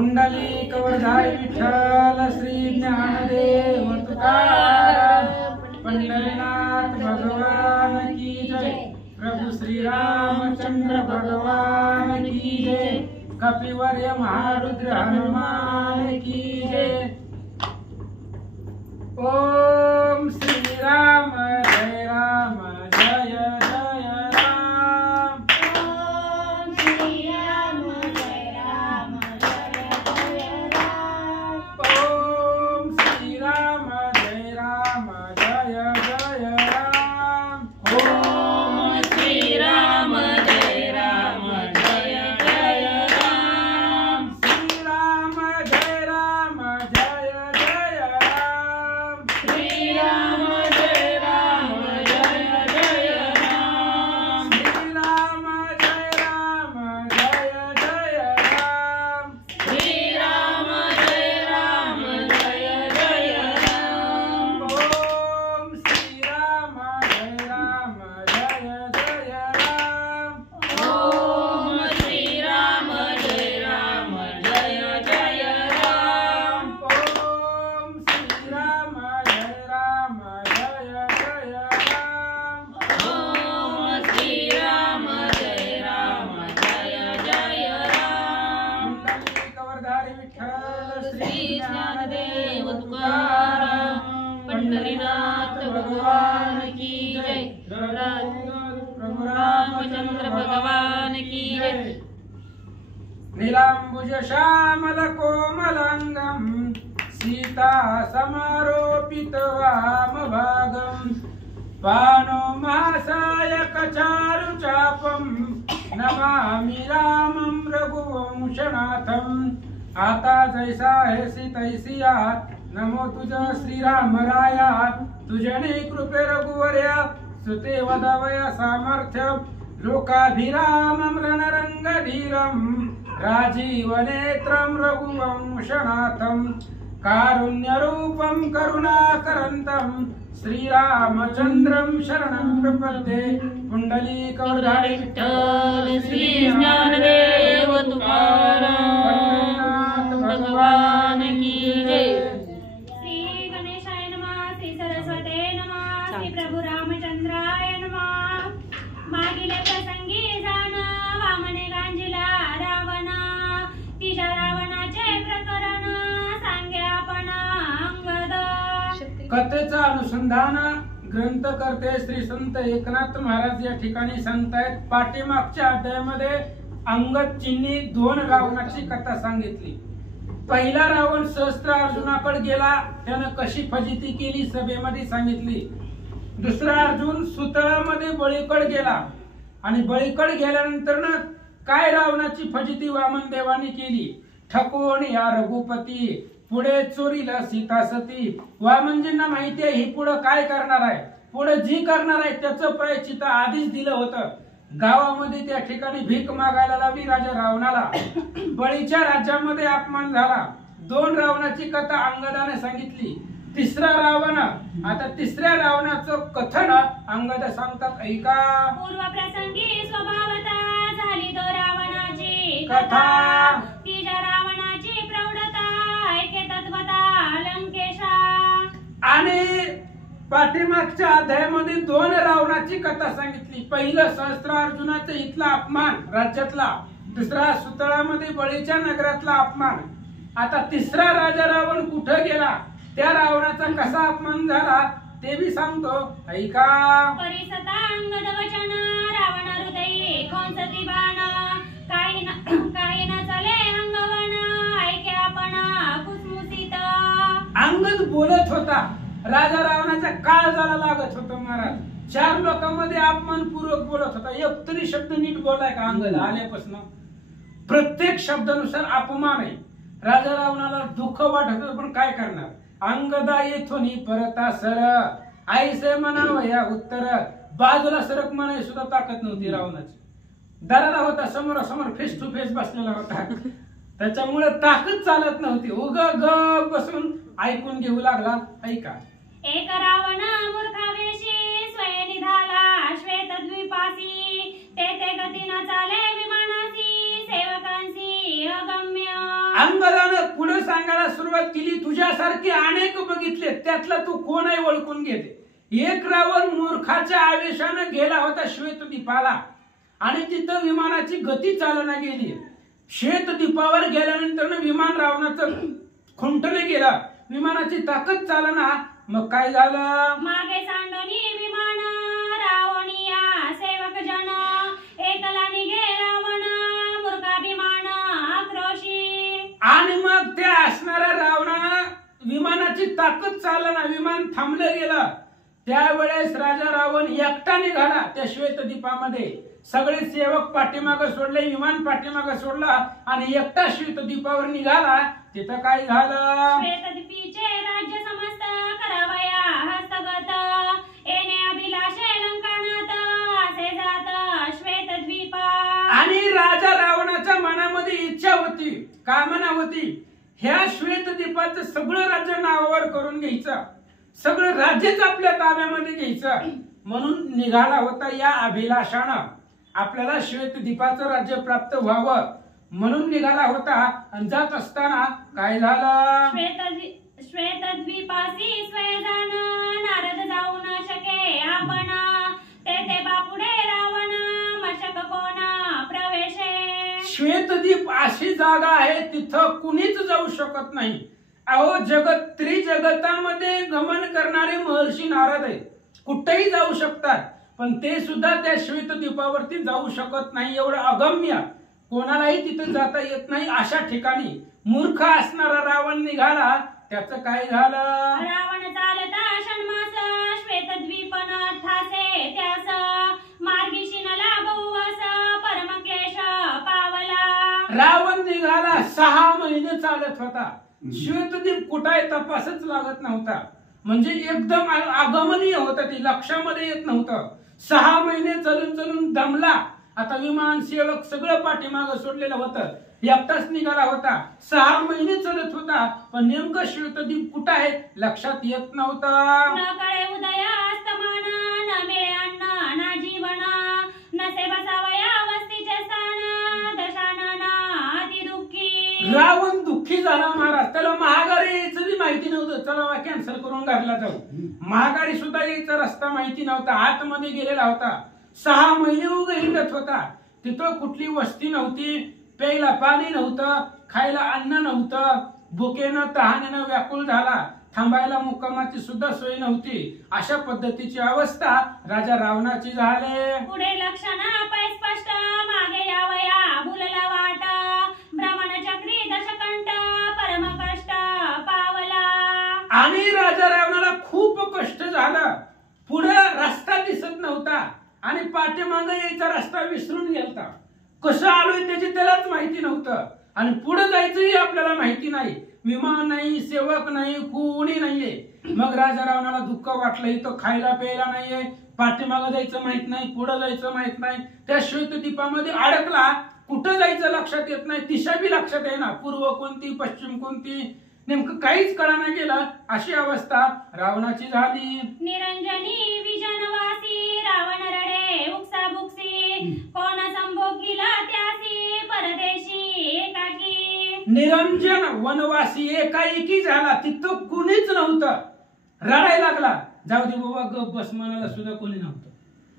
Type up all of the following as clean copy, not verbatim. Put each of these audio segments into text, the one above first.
पुंडलिक वरदाई विठ्ठल श्री ज्ञानदेव तुकाराम पंढरीनाथ भगवान की जय। प्रभु श्री रामचंद्र भगवान की जय। कपिवर्य महारुद्र हनुमान की जय। ओम श्री राम जय राम जय जय राम। ओम श्री राम जय राम जय जय राम। ओम श्री राम जय राम जय जय राम। ओम श्री राम जय राम जय जय राम। श्री राम जय राम जय जय राम। श्री राम जय राम जय जय राम। श्री राम जय राम जय जय राम। श्री राम जय राम जय जय राम। ओम श्री राम जय राम जय जय राम। ओम श्री राम जय राम जय जय राम। ओम श्री राम जय राम जय जय राम। ओम श्री राम जय राम जय जय राम। पुंडलिक वरदाई विठ्ठल श्री ज्ञानदेव तुकाराम पंढरीनाथ भगवान की जय। प्रभु रामचंद्र भगवान की जय। नीलांबुज श्यामल कोमलांगम सीता समारोपित वामभागम पानो महासायक चारु चापम नमामि रामं रघुवंशनाथम। आता जैसा हेसी तैसी आत नमो तुझ श्रीराम राया। तुझने कृपे रघुवर्या सुते वदवया सामर्थ्य लोकाभिरामं रणरंगधीरं राजीवनेत्रं रघुवंशनाथं कारुण्यरूपं करुणाकरन्तं श्रीरामचन्द्रं शरणं प्रपद्ये। पुंडलीकवरदाई विठ्ठल श्री ज्ञानदेव तुकाराम भगवान की जय। श्री गणेशाय नमः। श्री सरस्वते नमः। श्री प्रभु रामचंद्राय नमः। मागील प्रसंगी जाण वामने गांजिला रावण तिच्या रावणाचे प्रकरण सांगे आपण अंगद। कथेचा अनुसंधान ग्रंथकर्ते श्री संत एकनाथ महाराज या ठिकाणी सांगतायत। पाठीमागच्या अध्यायामध्ये अंगद चिन्नी 2 रावणाची कथा सांगितली। पहिला रावण सहस्त्र अर्जुनाकडे गेला, त्यानं कशी फजिती केली सभेमध्ये सांगितली। दुसरा अर्जुन सुतळामध्ये बळीकडे गेला आणि बळीकडे गेल्यानंतर ना काय रावणाची फजिती वामन देवाने केली। ठकवून या रघुपती पुढे चोरीला सीता सती। वामनजींना माहिती आहे ही पुढे काय करणार आहे, पुढे जी करणार आहे त्याचं प्रायश्चित्त आधीच दिलं होतं। गावामध्ये त्या ठिकाणी भीक मागायला लावली राजा रावणाला। बळीच्या राज्यामध्ये अपमान झाला। 2 रावणाची कथा अंगदाने सांगितली। तिसरा रावण, आता तिसऱ्या रावणाचं कथन अंगद सांगतात ऐका। पूर्व प्रसंगी स्वभावता झाली तो रावणाची कथा। कथा। तिच्या रावणाची प्रौढता ऐके तत्वता लंकेशा। आणि पाठीमागच्या अध्यायामध्ये 2 रावणाची कथा सांगितली। पहिलं सहस्त्र अर्जुनाचा इथला अपमान राज्यातला, दुसरा सुतळामध्ये बळीच्या नगरातला अपमान। आता तिसरा राजा रावण कुठे गेला, त्या रावणाचा कसा अपमान झाला ते बी सांगतो ऐका। परिसता अंगद वचन रावण हृदयी खोंचती बाण। काही न चले अंगवण ऐके आपण कुसमुसित। अंगद बोलत होता, राजा रावणाचा काळ झाला लागत होता महाराज। 4 लोकांमध्ये अपमानपूर्वक बोलत होता। एक तरी शब्द नीट बोलाय का अंगद आल्यापासून? प्रत्येक शब्दानुसार अपमान आहे। राजा रावणाला दुःख वाटत होतं, पण काय करणार। अंगदा येथून परता सर आईसे म्हणावं या उत्तर। बाजूला सरक म्हणाय सुद्धा ताकद नव्हती रावणाची। दरारा होता, समोरासमोर फेस टू फेस बसलेला होता, त्याच्यामुळे ताकद चालत नव्हती। उग ग बसून ऐकून घेऊ लागला ऐका। एक रावण मूर्खावेशी स्वयं निघाला श्वेतद्वीपासी। तेथे गती न चाले विमानासी सेवकांसी अगम्य। अंगदानं पुढे सांगायला सुरुवात केली, तुझ्यासारखे अनेक बघितले, त्यातला तू कोण आहे ओळखून घेते. एक रावण मूर्खाच्या आवेशानं गेला होता श्वेतद्वीपाला आणि तिथं विमानाची गती चालना गेली. श्वेतद्वीपावर गेल्यानंतर विमान रावणाचं खुंटलं गेलं, विमानाची ताकद चालना. मग काय झालं? मागे सांडोनी विमान रावणिया सेवक जन, एकला निघे रावण मूर्खाभिमान आक्रोशी. आणि मग त्या असणाऱ्या रावणानं विमानाची ताकद चालना, विमान थांबलं गेलं. त्यावेळेस राजा रावण एकटा निघाला त्या श्वेतद्वीपामध्ये. सगळे सेवक पाठीमागं सोडले, विमान पाठीमागं सोडला आणि एकटा श्वेतद्वीपावर निघाला. तिथं काय झालं? श्वेतद्वीपीचे राज्य समस्त करावया हस्तगत, येणे अभिलाषे लंकानाथ असे जात श्वेतद्वीपा. आणि राजा रावणाच्या मनामध्ये इच्छा होती, कामना होती, ह्या श्वेतद्वीपाचं सगळं राज्य नावावर करून घ्यायचं, सगळं राज्यच आपल्या ताब्यामध्ये घ्यायचं. म्हणून निघाला होता या अभिलाषानं, आपल्याला श्वेतद्वीपाचं राज्य प्राप्त व्हावं म्हणून निघाला होता. आणि जात असताना काय झालं? श्वेतद्वीपासी स्वयजान नारद जाऊ न शके आपण, तेथे बापुडे रावण मशक कोण प्रवेशे. श्वेतद्वीप अशी जागा आहे तिथं कुणीच जाऊ शकत नाही. अहो, जगत त्रिजगतामध्ये गमन करणारे महर्षी नारद आहे, कुठेही जाऊ शकतात, पण ते सुद्धा त्या श्वेतद्वीपावरती जाऊ शकत नाही. एवढं अगम्य, कोणालाही तिथे जाता येत नाही अशा ठिकाणी मूर्ख असणारा रावण निघाला. त्याचं काय झालं? रावण चालता षण्मास श्वेतद्वीपन ठासे, त्यास मार्गी शिनला बहुवास परमक्लेश पावला. रावण निघाला, 6 महिने चालत होता. श्वेतद्वीप कुठे तपासच लागत नव्हता, म्हणजे एकदम आगमनीय होतं, ते लक्षामध्ये येत नव्हतं. 6 महिने चलून चलून दमला. आता विमान सेवक सगळं पाठीमागं सोडलेलं होतं, एकटाच निघाला होता. 6 महिने चलत होता, पण नेमकं श्वेतद्वीप कुठं आहे लक्षात येत नव्हतं. न कळे उदय अस्तमान, न मिळे अन्न ना जीवन, नसे बसावया वस्तीचे स्थान, दशानन अति दुःखी. रावण दुःखी झाला महाराज. त्याला महागारी यायचं बी माहिती नव्हतं. चला कॅन्सल करून घरला जाऊ. महागारी सुद्धा यायचा रस्ता माहिती नव्हता, आतमध्ये गेलेला होता. 6 महिने उभे हिंडत होता. तिथं कुठली वस्ती नव्हती, प्यायला पाणी नव्हतं, खायला अन्न नव्हतं. भुकेनं तहानेनं व्याकुळ झाला, थांबायला मुक्कामाची सुद्धा सोय नव्हती. अशा पद्धतीची अवस्था राजा रावणाची झाली. पुढे लक्षण पै स्पष्ट, मागे यावया भुलला वाट, भ्रमण चक्री दशकंठ परम कष्ट पावला. आणि राजा रावणाला खूप कष्ट झालं. पुढे रस्ता दिसत नव्हता आणि पाठीमागे यायचा रस्ता विसरून गेलता. कसं आलोय त्याची त्यालाच माहिती नव्हतं आणि पुढे जायचंही आपल्याला माहिती नाही. विमान नाही, सेवक नाही, कोणी नाहीये. मग राजा रावणाला दुःख वाटलं, इथं खायला प्यायला नाहीये, पाठीमागे जायचं माहित नाही, पुढे जायचं माहित नाही. त्या श्वेतद्वीपामध्ये अडकला, कुठं जायचं लक्षात येत नाही, दिशा बी लक्षात येईना, पूर्व कोणती पश्चिम कोणती, नेमकं काहीच कळाना गेलं. अशी अवस्था रावणाची झाली. निरंजनी विजनवासी रावण रडे उक्सा बुक्सी, कोण संभोगीला त्यासी परदेशी एकाकी. निरंजन वनवासी एकाएकी झाला, तिथं कुणीच नव्हतं. रडायला लागला. जाऊ दे बाबा, गप बस म्हणायला सुद्धा कोणी नव्हतं.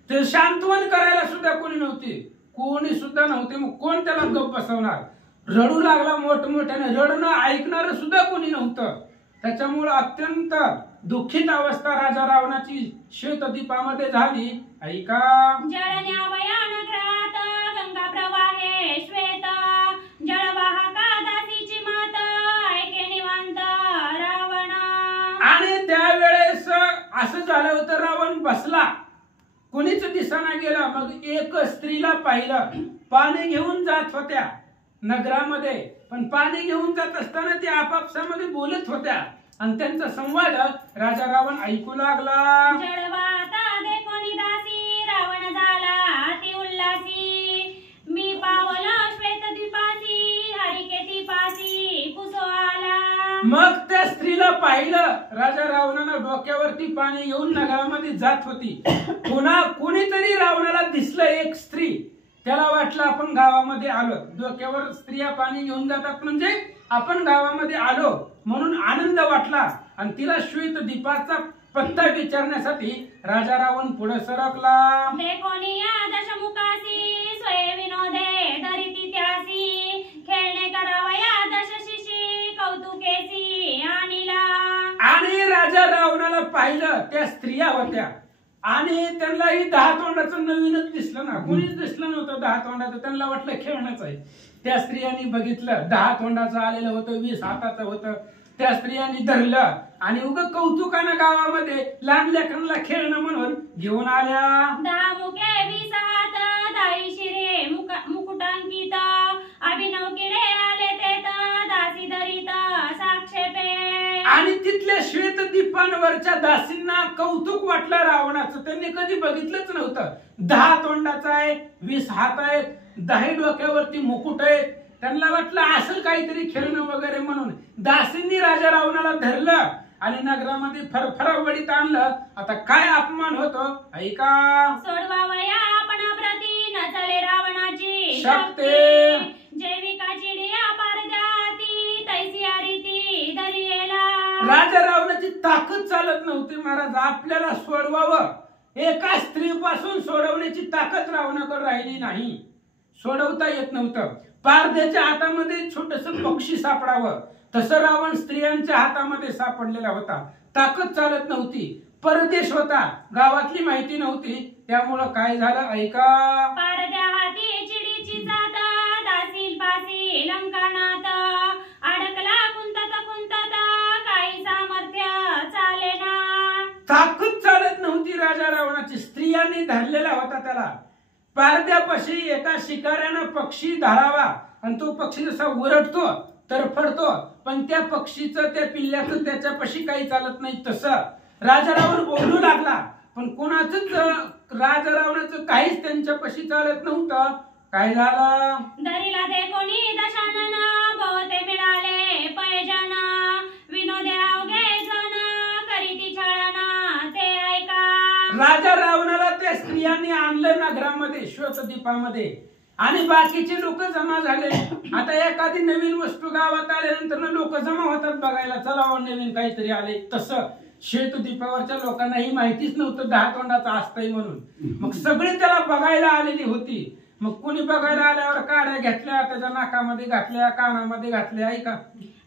ते शांतवन करायला सुद्धा कोणी नव्हते, कोणी सुद्धा नव्हते. मग कोण त्याला गप बसवणार? रडू लागला मोठमोठ्याने, रडणं ऐकणार सुद्धा कोणी नव्हतं. त्याच्यामुळे अत्यंत दुःखित अवस्था राजा रावणाची श्वेतद्वीपामध्ये झाली. ऐका. जळण्यावया नगरात गंगा प्रवाहे श्वेत, जळवाहका दासीची मात ऐके निवांत रावण. आणि त्यावेळेस असं झालं होतं, रावण बसला, कोणीच दिसाना गेला. मग एक स्त्रीला पाहिलं, पाणी घेऊन जात होत्या नगरामध्ये. पण पाणी घेऊन जात असताना ते आपापसामध्ये बोलत होत्या आणि त्यांचा संवाद राजा रावण ऐकू लागला. जळवाता देखोनी दासी रावण झाला अति उल्हासी, मी पावला श्वेतद्वीपासी हरिकेती पासी कुसो आला. मग त्या स्त्रीला पाहिलं, राजा रावणानं डोक्यावरती पाणी घेऊन नगरामध्ये जात होती. कोणीतरी रावणाला दिसलं, एक स्त्री. त्याला वाटलं आपण गावामध्ये आलो. डोक्यावर स्त्रिया पाणी घेऊन जातात म्हणजे आपण गावामध्ये आलो म्हणून आनंद वाटला आणि तिला श्वेत दीपाचा पत्ता विचारण्यासाठी राजा रावण पुढे सरकला. देखोनिया दशमुखासी स्वये विनोदे धरिती त्यासी खेळणे करावया दशशिशी कौतुकेसी आणिला. आणि राजा रावणाला पाहिलं त्या स्त्रिया होत्या आणि त्यांनाही 10 तोंडाचं नवीनच दिसलं ना, कोणीच दिसलं नव्हतं 10 तोंडाचं. त्यांना वाटलं खेळणंच आहे. त्या स्त्रियांनी बघितलं 10 तोंडाचं आलेलं होतं, 20 हाताचं होतं. त्या स्त्रियांनी धरलं आणि उगा कौतुकानं गावामध्ये लहान लेकरांना खेळणं म्हणून घेऊन आल्या. 10 मुखे 20 हात 10 शिरे मुकुटांकित अभिनव किडे आले तेत दासी धरित साक्षेपे. आणि तिथल्या श्वेत दीपांवरच्या दासींना कौतुक वाटलं रावणाचं. त्यांनी कधी बघितलंच नव्हतं. 10 तोंडाचा आहे, 20 हात आहेत, 10 डोक्यावरती मुकुट आहेत. त्यांना वाटलं असं काहीतरी खेळणं वगैरे म्हणून दासींनी राजा रावणाला धरलं आणि नगरामध्ये फरफरावडीत आणलं. आता काय अपमान होतो ऐका. सोडवावया आपण प्रती न चले रावणाची शक्ती. जैविका चिडिया पारद्याती तैसी आरीती दरियेला. राजा रावणाची ताकद चालत नव्हती महाराज. आपल्याला सोडवावं, एका स्त्रीपासून सोडवण्याची ताकद रावणाकडे राहिली नाही. सोडवता येत नव्हतं. पारध्याच्या हातामध्ये छोटस पक्षी सापडावं तसं रावण स्त्रियांच्या हातामध्ये सापडलेला होता. ताकद चालत नव्हती. परदेश होता, गावातली माहिती नव्हती. त्यामुळं काय झालं ऐका. पारद्या हाती चिडीची जात दासील पासी लंकानात अडकला कुंतत कुंतत काही सामर्थ्य चालेना. ताकद चालत नव्हती राजा रावणाची. स्त्रियांनी धरलेला होता त्याला. पारद्यापाशी एका शिकाऱ्यानं पक्षी धरावा आणि तो पक्षी जसा उरटतो तरफडतो, पण त्या पक्षीचं त्या पिल्ल्याचं त्याच्यापाशी काही चालत नाही. तसं राजा रावण बोलू लागला, पण कोणाच राजा रावणाचं काहीच त्यांच्यापाशी चालत नव्हतं. काय झालं. दरिला दे कोणी दशानन बहुते मिळाले पैजन विनोदे अवघे जन करीती छळना ते ऐका. राजा रावणाला त्या स्त्रियांनी आणलं नगरामध्ये श्वेतदीपामध्ये आणि बाकीचे लोक जमा झाले. आता एखादी नवीन वस्तू गावात आल्यानंतर लोक जमा होतात बघायला, चला नवीन काहीतरी आले. तसं श्वेतदीपावरच्या लोकांनाही माहितीच नव्हतं 10 तोंडाचा असतंय म्हणून. मग सगळे त्याला बघायला आलेली होती. मग कोणी बघायला आल्यावर काड्या घेतल्या, त्याच्या नाकामध्ये घातल्या, कानामध्ये घातल्या. ऐका.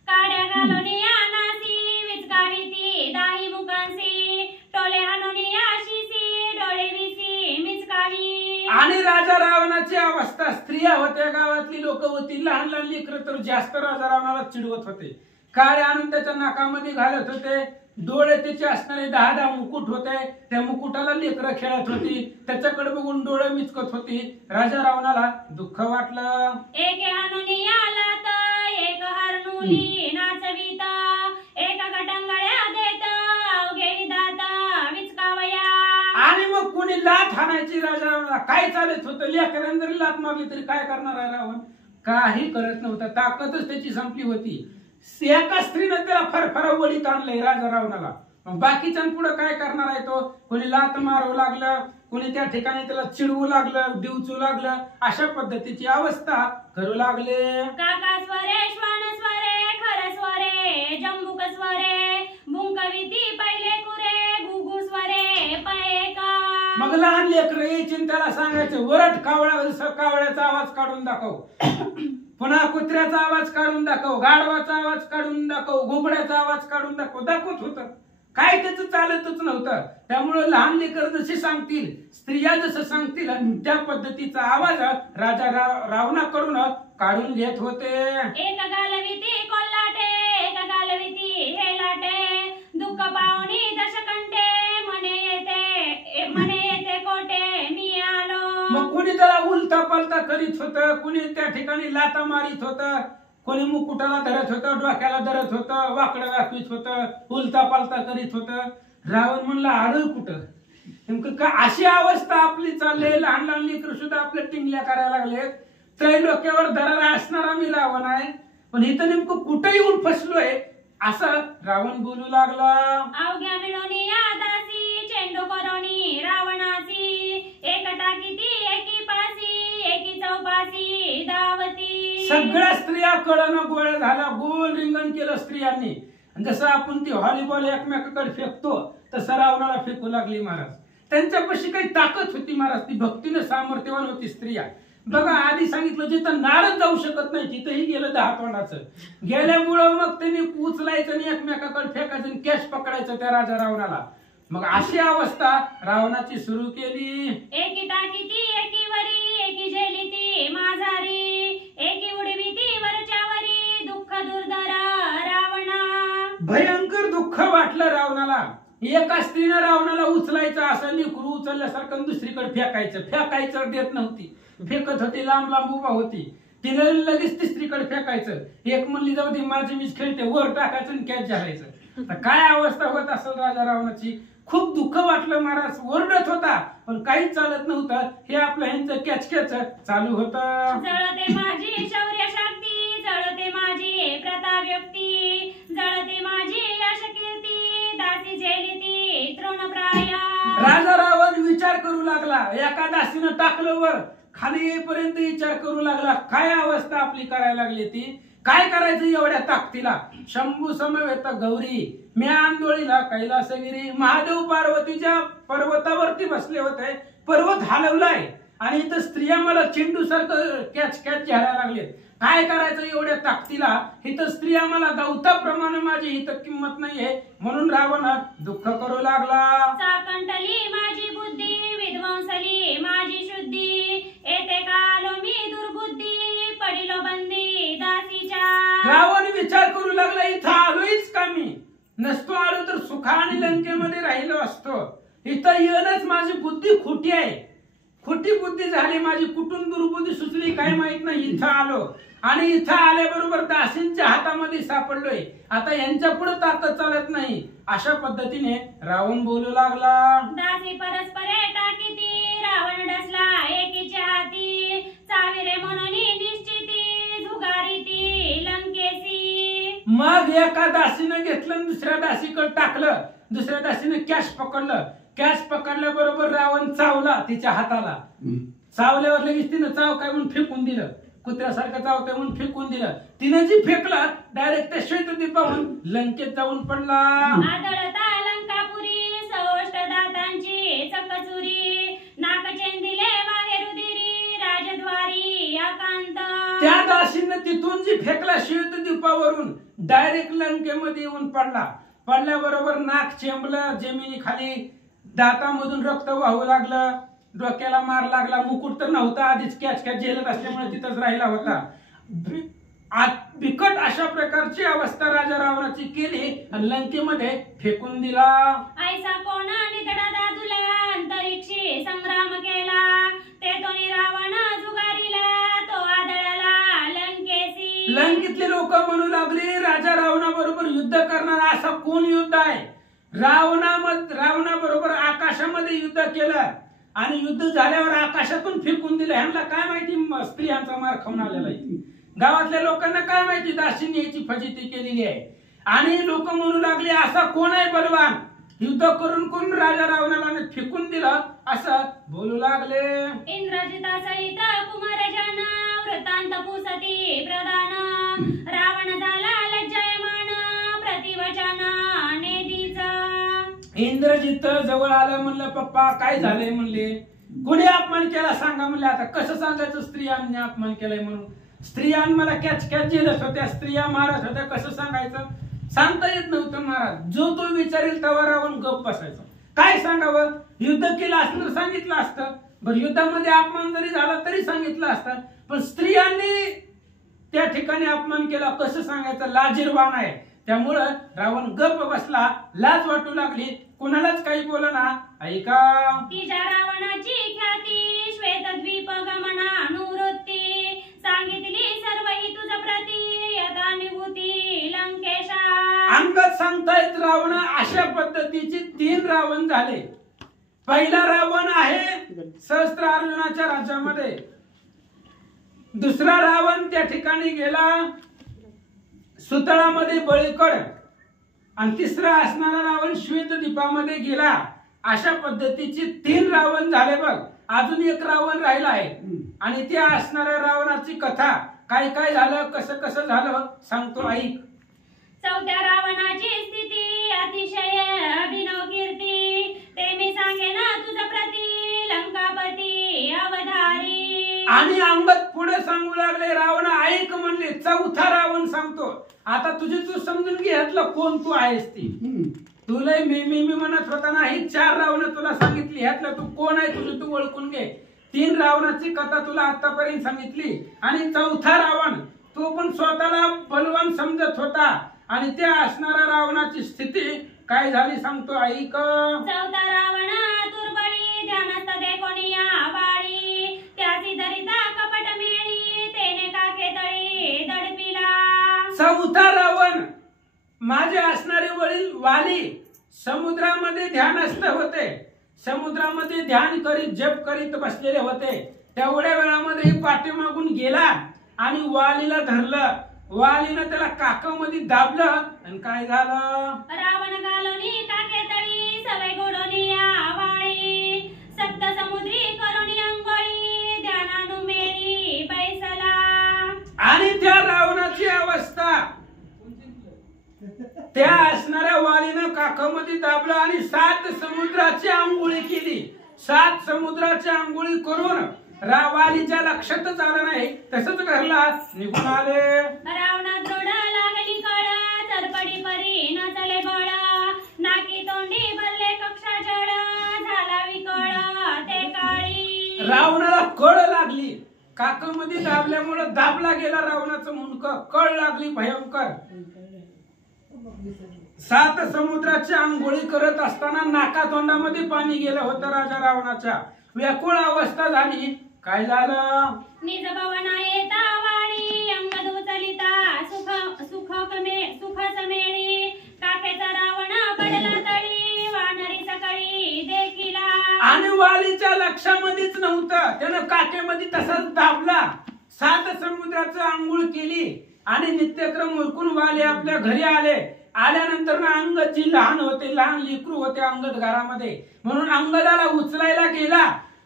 काड्या घालूनिया नासी विचकारिती दाही मुखांसी टोले हाणूनिया शिसी डोळे विसी मिचकावी. आणि राजा रावणाची अवस्था. स्त्रिया होत्या, गावातली लोक होती, लहान लहान लेकरं तर जास्त राजा रावणाला चिडवत होते. काड्या आणून त्याच्या नाकामध्ये घालत होते. डोळे त्याचे असणारे 10 मुकुट होते. त्या मुकुटाला लेकरं खेळत होती. त्याच्याकडे बघून डोळे मिचकत होती. राजा रावणाला दुःख वाटलं. एक हाणूनिया लात एक हरणुली नाचवीत एक गटंगळ्या देत अवघे दात विचकावया. आणि मग कोणी लाथ हाणायची राजा रावणाला. काय चालत होतं. लेकरांनी जरी लाथ मारली तरी काय करणार आहे रावण. काही करत नव्हता. ताकदच त्याची संपली होती. एका स्त्रीनं त्याला फरफरावडीत आणलंय राजा रावणाला. मग बाकीच्यांपुढे काय करणार आहे तो. कोणी लात मारू लागलं, कोणी त्या ठिकाणी त्याला चिडवू लागलं, डिवचू लागलं. अशा पद्धतीची अवस्था करू लागले. काका स्वरे श्वान स्वरे खर स्वरे जंबुक स्वरे बुंकविती पहिले कुरे गुगु स्वरे पयका. मग लहान लेकर यायची त्याला सांगायचं वरट कावळ्याचा आवाज काढून दाखव, पुन्हा कुत्र्याचा आवाज काढून दाखव, गाढवाचा आवाज काढून दाखव, घुबड्याचा आवाज काढून दाखव. दाखवत होतं. काय त्याचं चालतच नव्हतं. त्यामुळे लहान लेकर जसे सांगतील, स्त्रिया जसं सांगतील त्या पद्धतीचा आवाज राजा रावणाकडून काढून घेत होते. एक गालविती कोल्हाटे एक गालविती हे लाटे दुःख पाहुणी दशकंठे मने येते कोटे मी आलो. मग कुणी त्याला उलटा पालता करीत होतं, कुणी त्या ठिकाणी लाता मारित होतं, कोणी मुकुटाला धरत होतं, डोक्याला धरत होतं, वाकडं दाखवित होतं, उलटा पालता करीत होतं. रावण म्हणला आलं कुठं. नेमकं का अशी अवस्था आपली चालली. लहान लहान लेकरं सुद्धा आपल्या टिंगल्या करायला लागलेत. त्रैलोक्यावर धरारा असणारा मी रावण आहे, पण इथं नेमकं कुठं येऊन फसलोय असं रावण बोलू लागला. अवघ्या मिळोनी दासी चेंडू करोनी रावणासी एक टाकीती एकी पासी एकी चौपासी धावती. सगळ्या स्त्रिया कळणं गोळ्या झाल्या, गोल रिंगण केलं स्त्रियांनी. जसं आपण ती व्हॉलीबॉल एकमेकाकडे फेकतो तसं रावणाला फेकू लागली महाराज. त्यांच्यापाशी काही ताकद होती महाराज, ती भक्तीने सामर्थ्यवान होती स्त्रिया. बघा आधी सांगितलं जिथं नारद जाऊ शकत नाही तिथंही गेलं 10 तोंडाचं. गेल्यामुळं मग त्यांनी उचलायचं आणि एकमेकाकडे फेकायचं आणि कॅश पकडायचं त्या राजा रावणाला. मग अशी अवस्था रावणाची सुरू केली. एकी टाकी ती एकी वरी, एकी झेली ती माझारी, एकी उडवी ती वरच्यावरी, दुःख दुर्धर रावणा. भयंकर दुःख वाटलं रावणाला. एका स्त्रीनं रावणाला उचलायचं, असं लेकरू उचलल्यासारखं दुसरीकडे फेकायचं देत नव्हती, फेकत होती, लांब लांब उभा होती. तिने लगेच तिसरीकडे फेकायचं. एक म्हणली जाऊ दे माझी मीच खेळते, वर टाकायचं आणि कॅच झालायचं. काय अवस्था होत असेल राजा रावणाची. खूप दुःख वाटलं महाराज, ओरडत होता पण काहीच चालत नव्हतं. हे आपलं ह्यांचं कॅच चालू होतं. जळते माझी शौर्य शक्ती, जळते माझी प्रताप व्यक्ती, जळते माझी यश कीर्ती, दासी झेली ती तृणप्राया. राजा रावण विचार करू लागला. एका दासीनं टाकलं वर, खाली येईपर्यंत विचार करू लागला काय अवस्था आपली करायला लागली ती. काय करायचं एवढ्या ताकदीला. शंभू समवेत गौरी, मी आंदोळीला कैलासगिरी. महादेव पार्वतीच्या पर्वतावरती बसले होते, पर्वत हलवलाय आणि इथं स्त्रिया मला चेंडू सारखं कॅच घ्यायला लागलेत. काय करायचं एवढ्या ताकदीला. इथं स्त्रिया मला गवताप्रमाणे माझी इथं किंमत नाहीये. म्हणून रावण दुःख करू लागला. चाकंटली माझी बुद्धी, विध्वंसली माझी शुद्धी, येते कालो मी दुर्बुद्धी, पडिलो बंदी दासीच्या. रावण विचार करू लागला इथं आलोयच का मी. नसतो आलो तर सुखाने लंकेमध्ये राहिलो असतो. इथं येणंच माझी बुद्धी खोटी आहे, खोटी बुद्धी झाली माझी. कुठून दुर्बुद्धी सुचली काय माहित नाही. इथं आलो आणि इथं आल्याबरोबर दासींच्या हातामध्ये सापडलोय. आता यांच्या पुढे ताकद चालत नाही. अशा पद्धतीने रावण बोलू लागला. दासी परस्परे टाकीती, रावण डसला एकीच्या हाती, चाविरे म्हणून निश्चिती, झुगारीती लंकेसी. मग एका दासीनं घेतलं आणि दुसऱ्या दासीकडे टाकलं. दुसऱ्या दासीनं कॅश पकडलं. कॅश पकडल्याबरोबर रावण चावला तिच्या हाताला. चावल्यावर लगेच तिनं चाव काय म्हणून फेकून दिलं. कुत्र्यासारखं चावतंय म्हणून फेकून दिलं. तिनं जी फेकला डायरेक्ट त्या श्वेतद्वीपाहून लंकेत जाऊन पडला. आदळता लंकापुरी, सौष्ट दातांची चकचुरी, नाकचेंदिले बाहेरुदिरी, राजद्वारी अकांत. त्या दासीनं तिथून जी फेकला श्वेतद्वीपावरून डायरेक्ट लंकेमध्ये येऊन पडला. पडल्याबरोबर नाक चेंबलं जमिनी खाली, दातामधून रक्त वाहू लागलं, डोक्याला मार लागला. मुकुट तर नव्हता आधीच कॅच झेलत असल्यामुळे तिथंच राहिला होता. बिकट अशा प्रकारची अवस्था राजा रावणाची केली आणि लंकेमध्ये फेकून दिला. ऐसा कोणा निधडा दादुला, अंतरिक्षी संग्राम केला, ते तोनी रावण जुगारीला, तो आदळला लंकेसी. लंकेतले लोक म्हणू लागले राजा रावणाबरोबर युद्ध करणारा असा कोण युद्ध आहे. रावणाबरोबर आकाशामध्ये युद्ध केलं आणि युद्ध झाल्यावर आकाशातून फेकून दिलं. ह्यांना काय माहिती स्त्रियांचा मार खाऊन आलेला आहे. गावातल्या लोकांना काय माहिती दासीने याची फजिती केलेली आहे. आणि लोक म्हणू लागले असा कोण आहे बलवान, युद्ध करून कोण राजा रावणाला फेकून दिलं असं बोलू लागले. इंद्रजिता सहित कुमारजन, वृत्तांत पुसती प्रधान, रावण झाला लज्जयमान, प्रतिवचन नेदीचा. इंद्रजित जवळ आलं. म्हणलं पप्पा काय झालंय म्हणले. कोणी अपमान केला सांगा म्हणले. आता कसं सांगायचं स्त्रियांनी अपमान केलाय म्हणून. स्त्रियां मला कॅच झेलत होत्या, स्त्रिया मारत होत्या, कसं सांगायचं सांगता येत नव्हतं महाराज. जो तो विचारेल तेव्हा रावण गप बसायचं. काय सांगावं. युद्ध केलं असतं तर सांगितलं असतं. बरं युद्धामध्ये अपमान जरी झाला तरी सांगितलं असतं. पण स्त्रियांनी त्या ठिकाणी अपमान केला कसं सांगायचं. लाजीरवाण आहे. त्यामुळं रावण गप बसला. लाज वाटू लागली. कुणालाच काही बोलना. ऐका तिच्या रावणाची ख्याती, श्वेतद्वीप गमना अनुवृत्ती, सांगितली सर्व ही तुझ प्रती, यदा निभूती लंकेशा. अंगत सांगतायत रावण अशा पद्धतीचे 3 रावण झाले. पहिला रावण आहे सहस्त्र अर्जुनाच्या राज्यामध्ये. दुसरा रावण त्या ठिकाणी गेला सुतळामध्ये बळीकड. आणि तिसरा असणारा रावण श्वेतद्वीपामध्ये गेला. अशा पद्धतीचे 3 रावण झाले बघ. अजून एक रावण राहिला आहे आणि त्या असणाऱ्या रावणाची कथा काय काय झालं, कसं कसं झालं सांगतो ऐक. चौथ्या रावणाची स्थिती अतिशय अभिनव कीर्ती, ते मी सांगे ना तुझ प्रती लंकापती अवधारी. आणि अंगद पुढे सांगू लागले, रावण ऐक म्हणले. चौथा रावण सांगतो, आता तुझी तू समजून घे ह्यातलं कोण तू आहेस ती. तुला मी म्हणत होता ना, ही 4 रावण तुला सांगितली, ह्यातलं तू कोण आहे तुझं तू ओळखून घे. 3 रावणाची कथा तुला आतापर्यंत सांगितली, आणि चौथा रावण तो पण स्वतःला बलवान समजत होता, आणि त्या असणाऱ्या रावणाची स्थिती काय झाली सांगतो ऐक. चौथा रावण दुर्बळी ध्यानस्थ दे कोणी या बाळी, त्याची दरिता कपट मेळी तेने काके तळी दडपिला. चौथा रावण माझे असणारे वडील वाली समुद्रामध्ये ध्यानस्थ होते, समुद्रामध्ये ध्यान करीत जप करीत बसलेले होते. तेवढ्या वेळामध्ये पाठीमागून गेला आणि वालीला धरलं. वालीनं त्याला काकामध्ये दाबलं आणि काय झालं. रावण घालोनी काके तळी सवय गोडोनी या वाळी, सप्त समुद्री करोनी अंगोळी ध्यानानु मेळी बैसला. आणि त्या रावणाची अवस्था, त्या असणाऱ्या वालीनं काकामध्ये दाबलं आणि 7 समुद्राची आंघोळी केली. 7 समुद्राची आंघोळी करून वालीच्या लक्षातच आलं नाही, तसंच घरला निघून आले. रावणा जोड लागली कळ, चरपडी परी न चले बळ, नाकी तोंडी भरले कक्षा जळ, झाला विकळ ते काळी. रावणाला कळ लागली, काकामध्ये दाबल्यामुळे दाबला गेला रावणाचं मुंडकं, कळ लागली भयंकर. 7 समुद्राची आंघोळी करत असताना नाका तोंडामध्ये पाणी गेलं होतं राजा रावणाच्या. व्याकुळ अवस्था झाली. काय झालं. निज भवना येता वाणी, अंग दुचलिता सुख समेळी, काखेचा रावण पडला तळी, वानरी सकळी देखिला. आणि वालीच्या लक्षामध्येच नव्हतं, त्यानं काकेमध्ये तसाच दाबला. 7 समुद्राचं आंघोळ केली आणि नित्यक्रम उरकून वाले आपल्या घरी आले. आल्यानंतर ना अंगद जी लहान होते, लहान लेकरू होते अंगद घरामध्ये, म्हणून अंगदाला उचलायला गेला.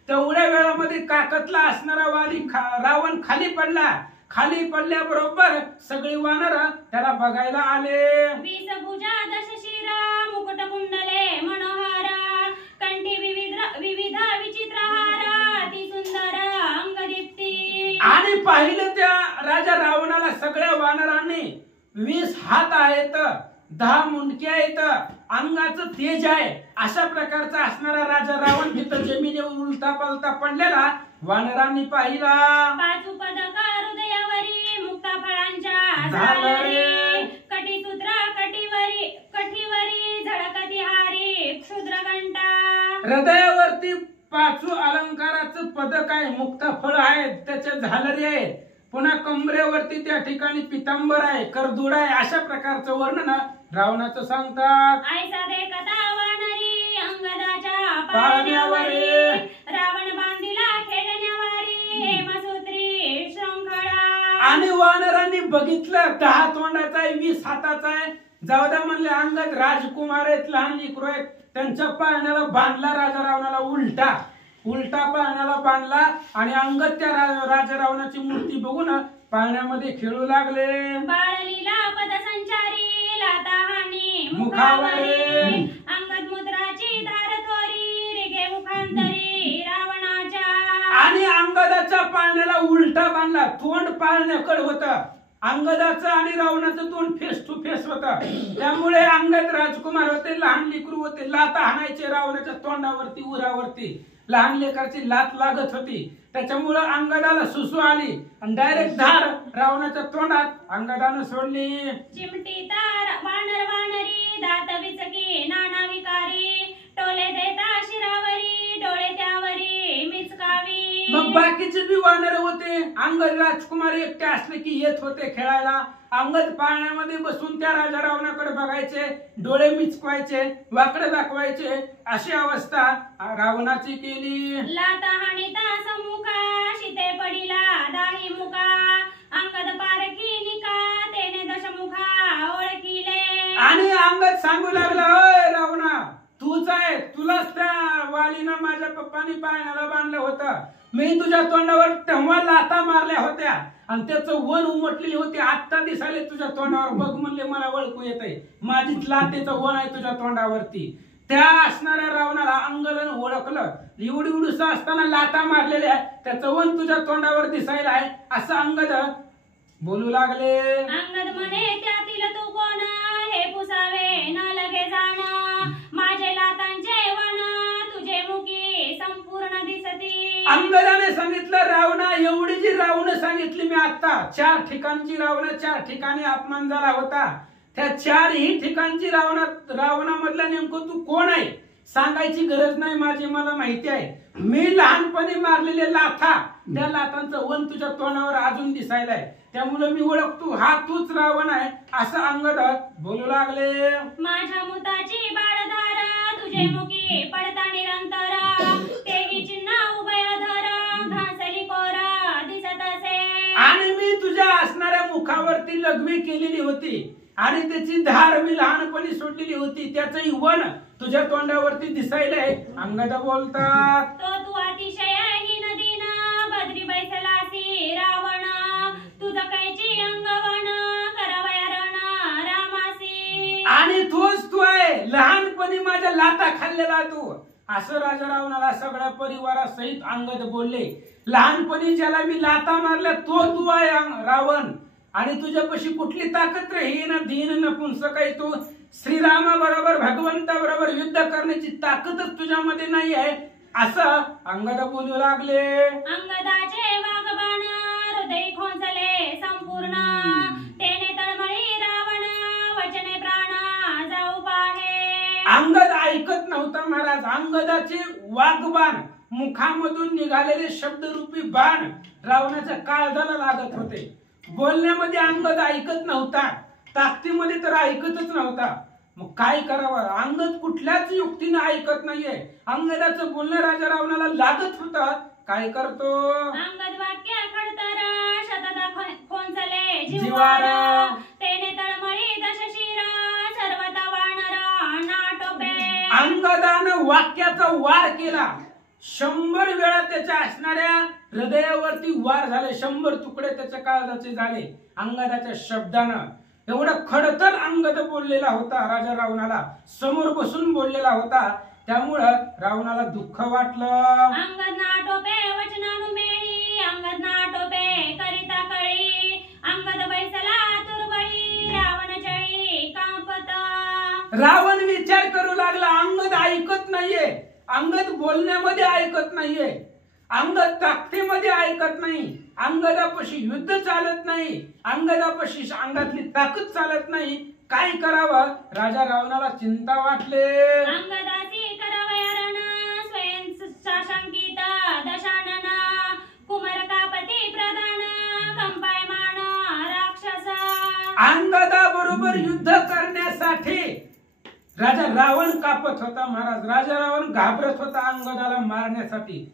तेवढ्या वेळामध्ये काकतला असणारा वाली रावण खाली पडला. खाली पडल्याबरोबर सगळी वानर त्याला बघायला आले. 20 भुजा 10 शिरा, मुकुट कुंडले मनोहारा, कंठी विविध विचित्र हार, अति सुंदर अंगदीप्ती. आणि पाहिलं त्या राजा रावणाला सगळ्या वानरांनी 20 हात आहेत, 10 मुंडके आहेत, अंगाचं तेज आहे, अशा प्रकारचा असणारा राजा रावण तिथं जमिनीवर उलटा पलटा पडलेला वानरांनी पाहिला. 5 पदक हृदयावरी, मुक्ता फळांच्या झालरे, कटीसूत्र कठीवरी झळकती हारी, क्षुद्र घंटा. हृदयावरती 5 अलंकाराचं पदक आहे, मुक्ता फळ आहे, त्याचे झालरी आहे. पुन्हा कमरेवरती त्या ठिकाणी पितांबर आहे, करदूड आहे, अशा प्रकारचं वर्णन रावणाचं सांगतात. ऐसा देखता वानरी अंगदाच्या पाळण्यावरी, रावण बांधिला खेळण्यावारी, हेमसूत्री शृंखळा. आणि वानरांनी बघितलं 10 तोंडाचा आहे, 20 हाताचा आहे. जाऊ द्या म्हणले, अंगद राजकुमार आहेत, लहान लेकरू आहेत, त्यांच्या पाळण्याला बांधला राजा रावणाला उलटा पाळण्याला बांधला. आणि अंगद त्या राजा रावणाची मूर्ती बघून पाळण्यामध्ये खेळू लागले. बाळलीला पदसंचारी, लाता हानी मुखावरी, अंगद मुद्राची धार थोरी, रिगे मुखांतरी रावणाच्या. आणि अंगदाच्या पाळण्याला उलटा बांधला, तोंड पाळण्याकडे होतं. अंगदाचं आणि रावणाचं तोंड फेस टू फेस होतं. त्यामुळे अंगद राजकुमार होते, लहान लेकरू होते, लाता हाणायचे रावणाच्या तोंडावरती, उरावरती. लहान लेकराची लात लागत होती, त्याच्यामुळे अंगदाला सुसू आली आणि डायरेक्ट धार रावणाच्या तोंडात अंगदानं सोडली. चिमटी तार वानर वानरी, दात विचकी नाना विकारी, टोले देता शिरावरी, डोळे त्यावरी मिचकावी. मग बाकीचे बी वानर होते, अंगद राजकुमार एकटे असले की येत होते खेळायला. अंगद पाळण्यामध्ये बसून त्या राजा रावणाकडे बघायचे, डोळे मिचकवायचे, वाकडे दाखवायचे, अशी अवस्था रावणाची केली. लाता हाणिता समुखा, शिते पडिला दाही मुका, अंगद पारखी निका, तेने दशमुखा ओळखिले. आणि अंगद सांगू लागला, ओय रावणा, तूच आहे, तुलाच त्या वालीनं माझ्या पप्पानी पाळण्याला बांधलं होतं. मी तुझ्या तोंडावर तेव्हा लाता मारल्या होत्या आणि त्याचं वन उमटलेली होती. आत्ता दिसाले तुझ्या तोंडावर, बघ म्हणले मला ओळखू येत आहे, माझीच लातेचं वन आहे तुझ्या तोंडावरती. त्या असणाऱ्या रावणाला अंगदानं ओळखलं. एवढी उडूस असताना लाता मारलेल्या त्याचं वन तुझ्या तोंडावर दिसायला आहे असं अंगद बोलू लागले. अंगद म्हणे त्यातील तू कोण, हे पुसावे न लगे जाण, माझे लातांचे वन तुझे मुखी संपूर्ण दिसती. अंगदाने सांगितलं, रावणा एवढी जी रावणं सांगितली मी आता, 4 ठिकाणची रावणं, 4 ठिकाणी अपमान झाला होता. त्या 4ही ठिकाणची रावणामधला नेमकं तू कोण आहे सांगायची गरज नाही माझी, मला माहिती आहे. मी लहानपणी मारलेले लाथा, त्या लाथांचं वन तुझ्या तोंडावर अजून दिसायलाय, त्यामुळे मी ओळखतो हा तूच रावण आहे असं अंगद बोलू लागले. माझ्या मुताची बाळधार तुझे मुखी पडता निरंतर, तेही चिन्ह उभयधर घासली कोरा दिसत असे. आणि मी तुझ्या असणाऱ्या मुखावरती लघवी केलेली होती आणि त्याची धार मी लहानपणी सोडलेली होती, त्याचं वन तुझ्या तोंडावरती दिसायलंय. अंगद बोलतात, तो तू अतिशय हीन दीन बद्री बैसलासी रावण, तुझं कैची अंगवण करावया रण रामासी. आणि तोच तू आहे, लहानपणी माझ्या लाता खाल्लेला तू, असं राजा रावणाला सगळ्या परिवारासहित अंगद बोलले. लहानपणी ज्याला मी लाता मारल्या तो तू आहे रावण, आणि तुझ्यापाशी कुठली ताकद हीन दीन नपुंसक आहे तू. श्रीरामाबरोबर भगवंताबरोबर युद्ध करण्याची ताकदच तुझ्यामध्ये नाही आहे असं अंगद बोलू लागले. अंगदाचे वाघबाण हृदय खोंचले संपूर्ण, तेने तळमळी रावण वचने प्राण जाऊ पाहे. अंगद ऐकत नव्हता महाराज. अंगदाचे वाघबाण, मुखामधून निघालेले शब्दरूपी बाण रावणाच्या काळजाला लागत होते. बोलण्यामध्ये अंगद ऐकत नव्हता, ताकदीमध्ये तर ऐकतच नव्हता. मग काय करावं, अंगद कुठल्याच युक्तीने ऐकत नाहीये. अंगदाचं बोलणं राजा रावणाला लागत होतं. काय करतो, अंगद वाक्य खडतर शतदा खोंचले जिवार, तेने तळमळी दशशिर सर्वता वानर नाटोपे. अंगदानं वाक्याचा वार केला. 100 वेळा त्याच्या असणाऱ्या हृदयावरती वार झाले, 100 तुकडे त्याच्या काळजाचे झाले अंगदाच्या शब्दानं. एवढं खडतर अंगद बोललेला होता राजा रावणाला, समोर बसून बोललेला होता. त्यामुळं रावणाला दुःख वाटलं. अंगद नाटोपे वचनानुमेळी, अंगद नाटोपे करिता कळी, अंगद बैसला तुरबळी रावण चळी कांपत. रावण विचार करू लागला, अंगद ऐकत नाहीये, अंगद बोलण्यामध्ये ऐकत नाहीये, अंगद ताकदीमध्ये ऐकत नाही, अंगदापाशी युद्ध चालत नाही, अंगदापाशी अंगातली ताकद चालत नाही. काय करावं, राजा रावणाला चिंता वाटले. अंगदासी करावया रण स्वयं साशंकित दशानन, कुमार कापती प्रधान कंपायमान राक्षस. अंगदाबरोबर युद्ध करण्यासाठी राजा रावण कापत होता महाराज. राजा रावण घाबरत होता अंगदाला मारण्यासाठी.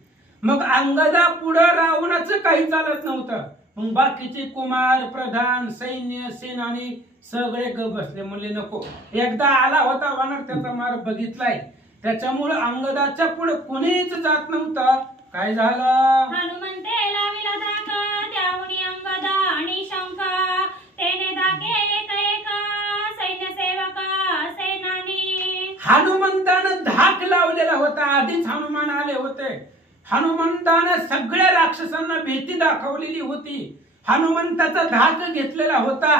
मग अंगदा पुढे रावणाचं काही चालत नव्हतं. मग बाकीचे कुमार प्रधान सैन्य सेनानी सगळे ग बसले, म्हणले नको. एकदा आला होता वानर, त्याचा मार बघितलाय, त्याच्यामुळे अंगदाच्या पुढे कोणीच जात नव्हतं. काय झालं, हनुमंते लाविला धाक त्याहुनी अंगद आणि शंख, तेने धाके एक एक सैन्य सेवक सेनानी. हनुमंतानं धाक लावलेला होता. आधीच हनुमान आले होते. हनुमंतानं सगळ्या राक्षसांना भीती दाखवलेली होती. हनुमंताचा धाक घेतलेला होता,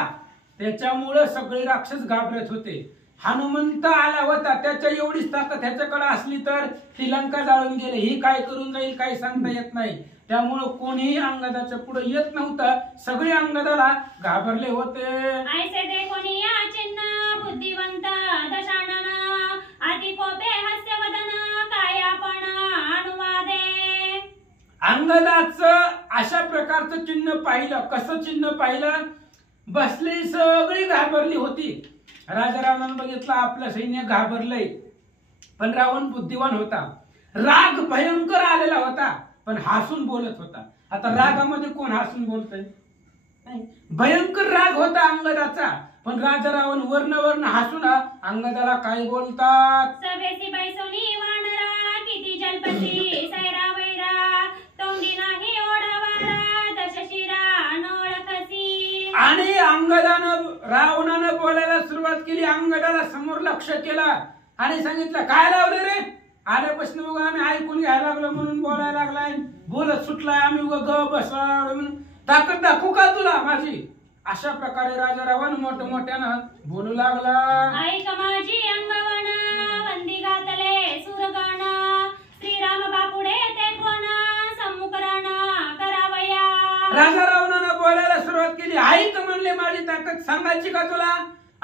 त्याच्यामुळे सगळे राक्षस घाबरत होते. हनुमंत आला होता, त्याच्या एवढीच ताकद ह्याच्याकडे असली तर ती लंका जाळून गेले. ही काय करून जाईल काही सांगता येत नाही. त्यामुळे कोणीही अंगदाच्या पुढे येत नव्हतं. सगळे अंगदाला घाबरले होते. ऐसे देखोनी या चिन्ह बुद्धिवंत दशानन, अति कोपे हास्यवदन काय आपण अनुवादे. अंगदाचं अशा प्रकारचं चिन्ह पाहिलं. कसं चिन्ह पाहिलं, बसली सगळी घाबरली होती. राजा रावणानं बघितलं आपलं सैन्य घाबरलंय, पण रावण बुद्धिवान होता. राग भयंकर आलेला होता, पण हसून बोलत होता. आता रागामध्ये कोण हसून बोलतय, भयंकर राग होता अंगदाचा, पण राजा रावण वर्ण हसून अंगदाला काय बोलतात, सभेसी बैसोनी वानरा किती जलपती सैरा वैरा, तोंडी नाही ओढावारा दशशिरा नोळ. रावणानं बोलायला सुरुवात केली. अंगदाला समोर लक्ष केलं आणि सांगितलं, काय लावले रे? आल्यापासून बघ आम्ही ऐकून घ्यायला लागलो म्हणून बोलायला लागलाय, बोलत सुटलाय, आम्ही ग बसला म्हणून ताकद दाखवू का तुला माझी? अशा प्रकारे राजा रावण मोठमोठ्यानं बोलू लागला. ऐक माझी अंगवना वंदी घातले सुरगाणा, श्रीराम बापुडे ते कोण सम्मुख राणा करावया. राजा रावणानं बोलायला सुरुवात केली. ऐक म्हणले माझी ताकद सांगायची का तुला?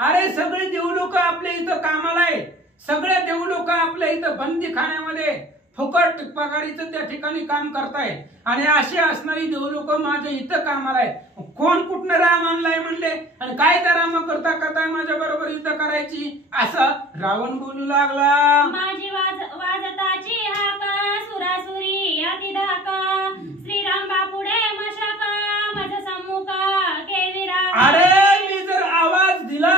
अरे सगळे देव लोक आपल्या इथं कामाला आहे, सगळे देव लोक आपल्या इथं बंदीखान्यामध्ये फुकट पगारीचं त्या ठिकाणी काम करतायत आणि अशी असणारी देव लोक माझ्या इथं कामाला आहेत. कोण कुठनं राम आणलाय म्हणले आणि काय त्या राम करता करता माझ्या बरोबर युद्ध करायची असं रावण बोलू लागला. माझी वाजताची हाक सुरासुरी अतिधाक, श्रीराम बापुडे मशक मज सम्मुख केविरा. अरे मी जर आवाज दिला,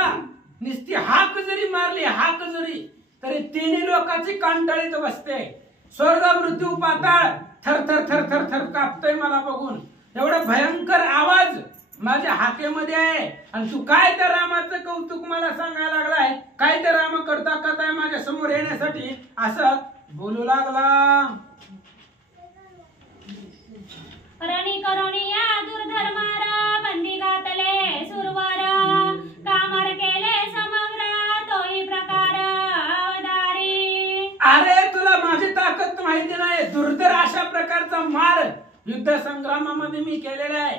नुसती हाक जरी मारली, हाक जरी, तरी तिन्ही लोकांची कांटाळीत बसते. स्वर्ग मृत्यू पाताळ थर थर थर थर थर कापतोय मला बघून. एवढा भयंकर आवाज माझ्या हाकेमध्ये आहे आणि तू काय त्या रामाचं कौतुक मला सांगायला लागलाय? काय त्या राम करता करताय माझ्या समोर येण्यासाठी असं बोलू लागला. रणी करोणी या दुर्धर्मारा बंदी घातले सुरवर, कामर केले समग्र तोही प्रकार अवधारी. अरे तुला माझी ताकद माहिती नाही. दुर्धर अशा प्रकारचा मार युद्ध संग्रामामध्ये मी केलेला आहे.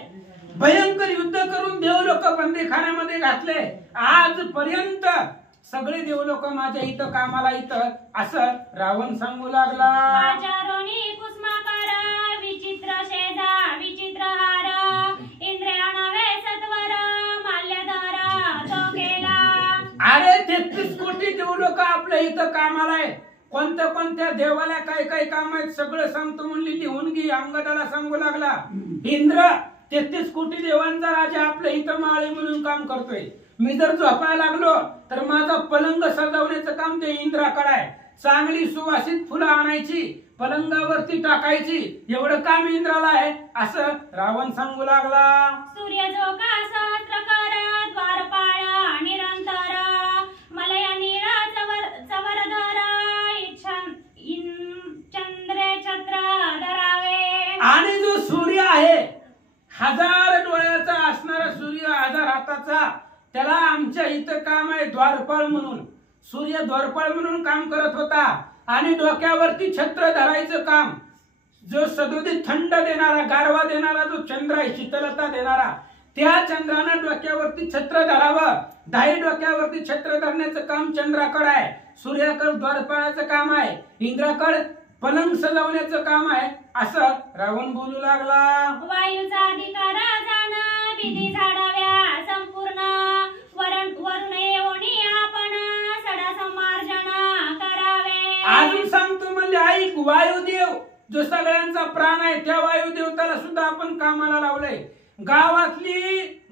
भयंकर युद्ध करून देव लोक बंदीखान्यामध्ये घातले. आजपर्यंत सगळे देव लोक माझ्या इथं कामाला इथं असं रावण सांगू लागला. आचारोनी कुसुमाकार विचित्र शेजा विचित्र हार, इंद्रिया नवे सत्वर माल्यधर तो केला. अरे 33 कोटी देव लोक आपल्या इथं कामाला आहे. कोणत्या कोणत्या देवाला काय काय काम आहेत सगळं सांगतो म्हणली, लिहून घे. अंगदाला सांगू लागला, इंद्र 33 कोटी देवांचा राजा आपल्या इथं माळे म्हणून काम करतोय. मी जर झोपायला लागलो तर माझा पलंग सजवण्याचं काम ते इंद्राकडे आहे. चांगली सुवासित फुलं आणायची, पलंगावरती टाकायची, एवढं काम इंद्राला आहे असं रावण सांगू लागला. सूर्य झोका सहस्त्रकर द्वारपाळ निरंतर, मलय नीळा चवरधर चंद्रे छत्र धरावे. आणि जो सूर्य आहे 1000 डोळ्याचा असणारा सूर्य, 1000 हाताचा, त्याला आमच्या इथं काम आहे द्वारपाळ म्हणून. सूर्य द्वारपाळ म्हणून काम करत होता आणि डोक्यावरती छत्र धरायचं काम. जो सदोदित थंड देणारा, गारवा देणारा जो चंद्र आहे, शीतलता देणारा, त्या चंद्रानं डोक्यावरती छत्र धरावं. 10 डोक्यावरती छत्र धरण्याचं काम चंद्राकडे आहे. सूर्याकडे द्वारपाळाचं काम आहे, इंद्राकडे पलंग सजवण्याचं काम आहे असं रावण बोलू लागला. वायूचा अधिकार जाण विधी झाडाव्या संपूर्ण, वरुण येऊनी आपण सडा संमार्जन करावे. अजून सांगतो म्हणजे ऐक, वायुदेव जो सगळ्यांचा प्राण आहे त्या वायुदेवताला सुद्धा आपण कामाला लावलंय. गावातली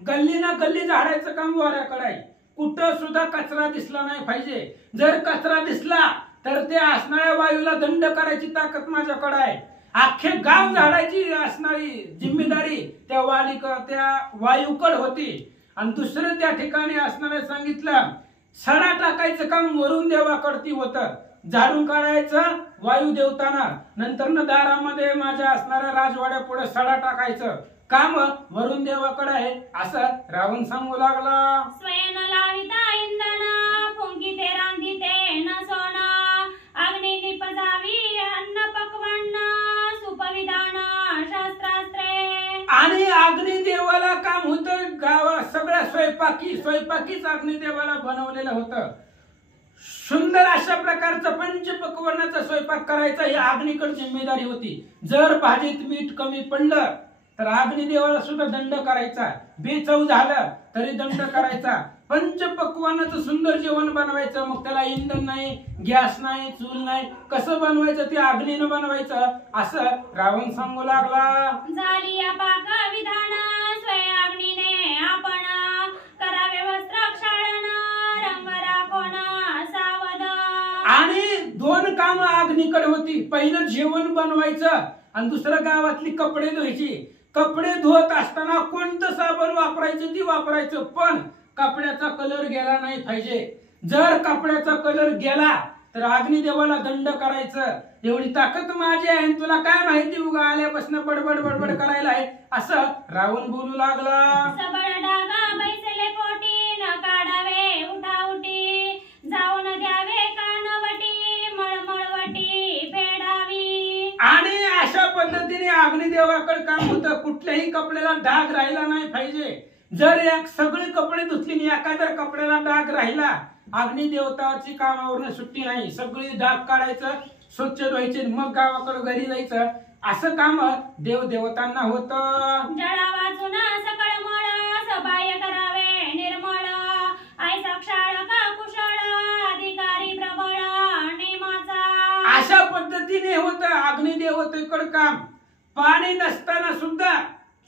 गल्ली ना गल्ली झाडायचं काम वाऱ्याकडे आहे. कुठं सुद्धा कचरा दिसला नाही पाहिजे. जर कचरा दिसला तर त्या असणाऱ्या वायूला दंड करायची ताकद माझ्याकडे आहे. अख्खे गाव झाडायची असणारी जिम्मेदारी त्या वायूकडे होती. आणि दुसरं त्या ठिकाणी असणाऱ्या सांगितलं, सडा टाकायचं काम वरुण देवाकडती होतं. झाडून काढायचं वायू देवताना, नंतर न दारामध्ये माझ्या असणाऱ्या राजवाड्या पुढे सडा टाकायचं काम वरुण देवाकडे आहे असं रावण सांगू लागला. स्वयं लाविता इंधन फुंकिते रांधिते न सोना, अग्नी निपजावी अन्न पक्वान्न सुपविधान शस्त्रास्त्रे. आणि अग्निदेवाला काम होतं गावात सगळ्या स्वयंपाकीच अग्निदेवाला बनवलेलं होतं. सुंदर अशा प्रकारचं पंचपक्वान्नाचा स्वयंपाक करायचा ही अग्नीकडे जिम्मेदारी होती. जर भाजीत मीठ कमी पडलं तर अग्निदेवाला सुद्धा दंड करायचा, बेचव झालं तरी दंड करायचा. पंचपक्वान्नाचं सुंदर जेवण बनवायचं, मग त्याला इंधन नाही, गॅस नाही, चूल नाही, कसं बनवायचं ते अग्नीनं बनवायचं असं रावण सांगू लागला. झाली या पाक विधान स्वयं अग्नीने आपण, करावे वस्त्र क्षालन रंग राखोन सावध. आणि 2 कामं अग्नीकडे होती. पहिलं जेवण बनवायचं आणि दुसरं गावातली कपडे धुवायची. कपडे धुवत असताना कोणतं साबण वापरायचं ती वापरायचं, पण कपड्याचा कलर गेला नाही पाहिजे. जर कपड्याचा कलर गेला तर अग्निदेवाला दंड करायचं. एवढी ताकद माझी आहे, तुला काय माहिती उगा आल्यापासून बडबड बडबड करायला आहे, असं रावण बोलू लागला. सबळ डागा बैसले पोटी, न काढावे उठाउटी, जाऊन द्यावे कानवटी, मळमळवटी फेडावी. आणि अशा पद्धतीने अग्निदेवाकडे काम होतं. कुठल्याही कपड्याला डाग राहिला नाही पाहिजे. जर एक सगळे कपडे धुतली आणि एखाद्या कपड्याला डाग राहिला, अग्निदेवताची कामावरून सुट्टी नाही. सगळी डाग काढायचं, स्वच्छ धुवायचे, मग गावाकडे घरी जायचं. असं काम देवदेवतांना होतं. जळा वाचून सकळ मळ, सबाह्य करावे निर्मळ, ऐसा क्षाळ का कुशळ, अधिकारी प्रबळ नेमाचा. अशा पद्धतीने होतं अग्निदेवतेकडे काम. पाणी नसताना सुद्धा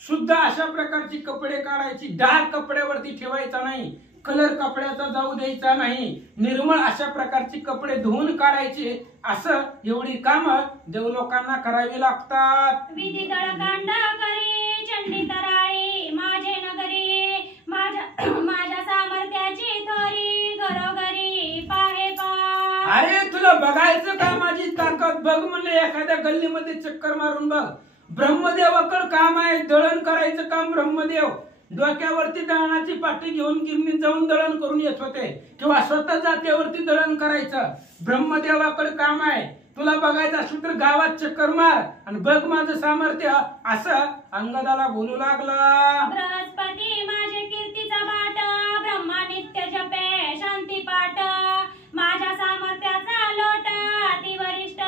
शुद्ध अशा प्रकारची कपडे काढायची. डाग कपड्यावरती ठेवायचा नाही, कलर कपड्याचा जाऊ द्यायचा नाही, निर्मळ अशा प्रकारची कपडे धुवून काढायचे. असं एवढी काम देव लोकांना करावी लागतात. विधी दळकांड करी, चंडी तराळी माझे नगरी, माझ्या सामर्थ्याची थोरी, घरोघरी पाहे पा. अरे तुला बघायचं का माझी ताकद? बघ म्हणले एखाद्या गल्लीमध्ये चक्कर मारून बघ. ब्रह्मदेवाकडे काम आहे, दळण करायचं काम. ब्रह्मदेव डोक्यावरती दळणाची पाटी घेऊन गिरणीत जाऊन दळण करून येत होते, किंवा स्वतः जात्यावरती दळण करायचं. ब्रह्मदेवाकडे काम आहे. तुला बघायचं असलं तर गावात चक्कर मार आणि बघ माझं सामर्थ्य, असं अंगदाला बोलू लागला. बृहस्पती माझे कीर्तीचा बाट, ब्रह्मा नित्य जपे शांती पाठ, माझ्या सामर्थ्याचा लोट, अति वरिष्ठ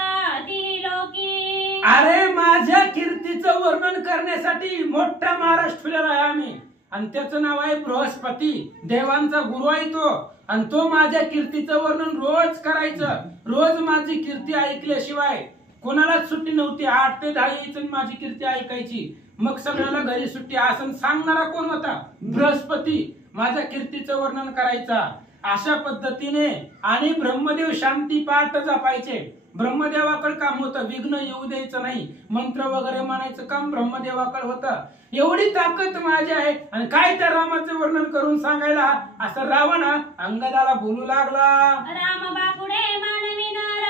ती लोकी. अरे माझ्या कीर्तीचं वर्णन करण्यासाठी मोठा महाराज ठेवलेला आहे आम्ही, आणि त्याचं नाव आहे बृहस्पती. देवांचा गुरु आहे तो, आणि तो माझ्या कीर्तीचं वर्णन रोज करायचं. रोज माझी कीर्ती ऐकल्याशिवाय कोणालाच सुट्टी नव्हती. 8 ते 10 यायचं माझी कीर्ती ऐकायची, मग सगळ्याला घरी सुट्टी. असं सांगणारा कोण होता? बृहस्पती. माझ्या कीर्तीचं वर्णन करायचा अशा पद्धतीने. आणि ब्रह्मदेव शांती पाठ जपायचे. ब्रह्मदेवाकडे काम होतं, विघ्न येऊ द्यायचं नाही. मंत्र वगैरे म्हणायचं काम ब्रह्मदेवाकडे होतं. एवढी ताकद माझी आहे, आणि काय त्या रामाचं वर्णन करून सांगायला, असं रावण अंगदाला बोलू लागला. राम बापुडे मानवी नर,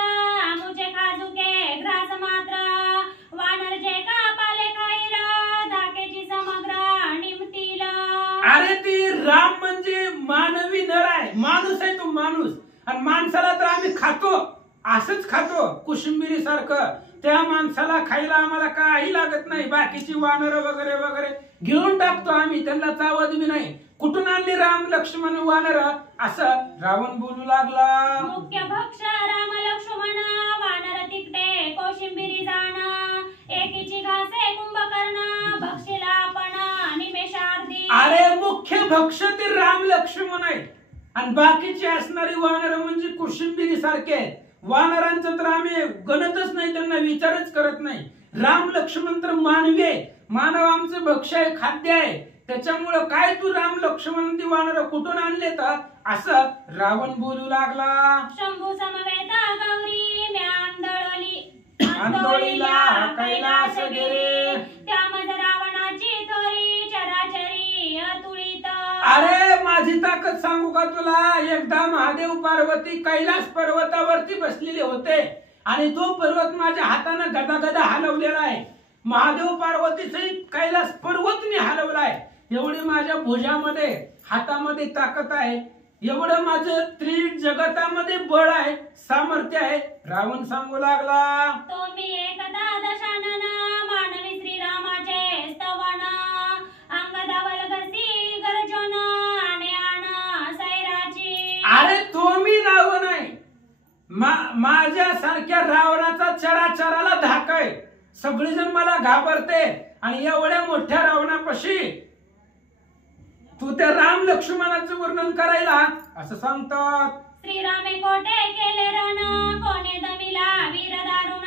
मुझे खाजुके ग्रास मात्र, वानर जे का पाले खाईर, धाकेची समग्र निमतील. अरे ती राम म्हणजे मानवी नर आहे, माणूस आहे तो माणूस. आणि माणसाला तर आम्ही खातो, असंच खातो कुशिंबिरी सारखं. त्या माणसाला खायला आम्हाला काही लागत नाही. बाकीची वानर वगैरे वगैरे घेऊन टाकतो आम्ही, त्यांना चावत बी नाही. कुठून आणली राम लक्ष्मण वानर, असं रावण बोलू लागला. मुख्य भक्ष राम लक्ष्मण, वानर तिकटे कोशिंबिरी जाण, एकीची घासे कुंभकर्ण, भक्षिला आपण निमेषार्धी. अरे मुख्य भक्ष ते राम लक्ष्मण आहे, आणि बाकीची असणारी वानर म्हणजे कोशिंबिरी सारखे. वानरांचं तर आम्ही गणतच नाही, त्यांना विचारच करत नाही. राम लक्ष्मण तर मानवी आहे, मानव आमचं भक्ष आहे, खाद्य आहे. त्याच्यामुळं काय तू राम लक्ष्मण ती वानर कुठून आणले तर, असं रावण बोलू लागला. शंभू समवेत गौरी म्या आंदोळीला कैलास गेले, त्यामध्ये रावणाची थोरी चराचरी अतुळीत. अरे माझी ताकद सांगू का तुला? एकदा महादेव पार्वती कैलास पर्वतावरती बसलेले होते, आणि तो पर्वत माझ्या हाताने गदागदा हलवलेला आहे. महादेव पार्वती सहित कैलास पर्वत मी हलवलाय. एवढी माझ्या भुजामध्ये हातामध्ये ताकद आहे, एवढं माझं त्रिजगतामध्ये बळ आहे, सामर्थ्य आहे. रावण सांगू लागला. तो मी एकदा दशानन, मानवी श्रीरामाचे स्तवन, अंगदावल गसी गर्जन, आणि आण सैराची. अरे तो मी रावण आहे. माझ्या सारख्या रावणाचा चराचराला धाक आहे. सगळेजण मला घाबरते, आणि एवढ्या मोठ्या रावणापाशी तू त्या राम लक्ष्मणाचं वर्णन करायला, असं सांगतात. श्रीरामे कोटे केले रण, कोणे दमिला वीर दारुण,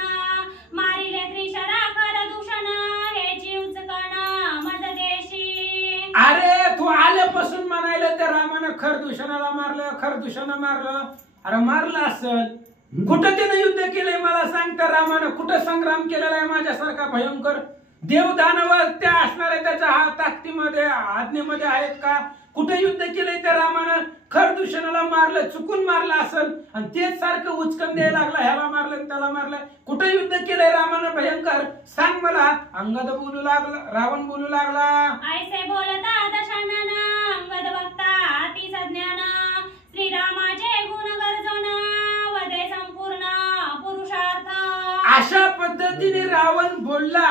मारिले त्रिशरा खर दूषण, हे जीवच कण मज देशी. अरे तू आल्यापासून म्हणायला त्या रामानं खरदूषणाला मारलं, खरदूषण मारलं. अरे मारलं असल, कुठं त्यानं युद्ध केलंय मला सांग? त्या रामानं कुठं संग्राम केलेला आहे माझ्यासारखा भयंकर? देव दानव त्या असणारे त्याच्या ताकदीमध्ये आज्ञेमध्ये आहेत का? कुठे युद्ध केलंय त्या रामानं? खरदूषणाला मारलं, चुकून मारलं असेल आणि तेच सारखं उचकन द्यायला लागला, ह्याला मारलं त्याला मारलं. कुठे युद्ध केलंय रामानं भयंकर? सांग मला. अंगद बोलू लागला, रावण बोलू लागला, ऐसे बोलता दशानन अंगद बघता अति सज्ञान श्रीरामाचे गुण गर्जन वदे संपूर्ण पुरुषार्थ. अशा पद्धतीने रावण बोलला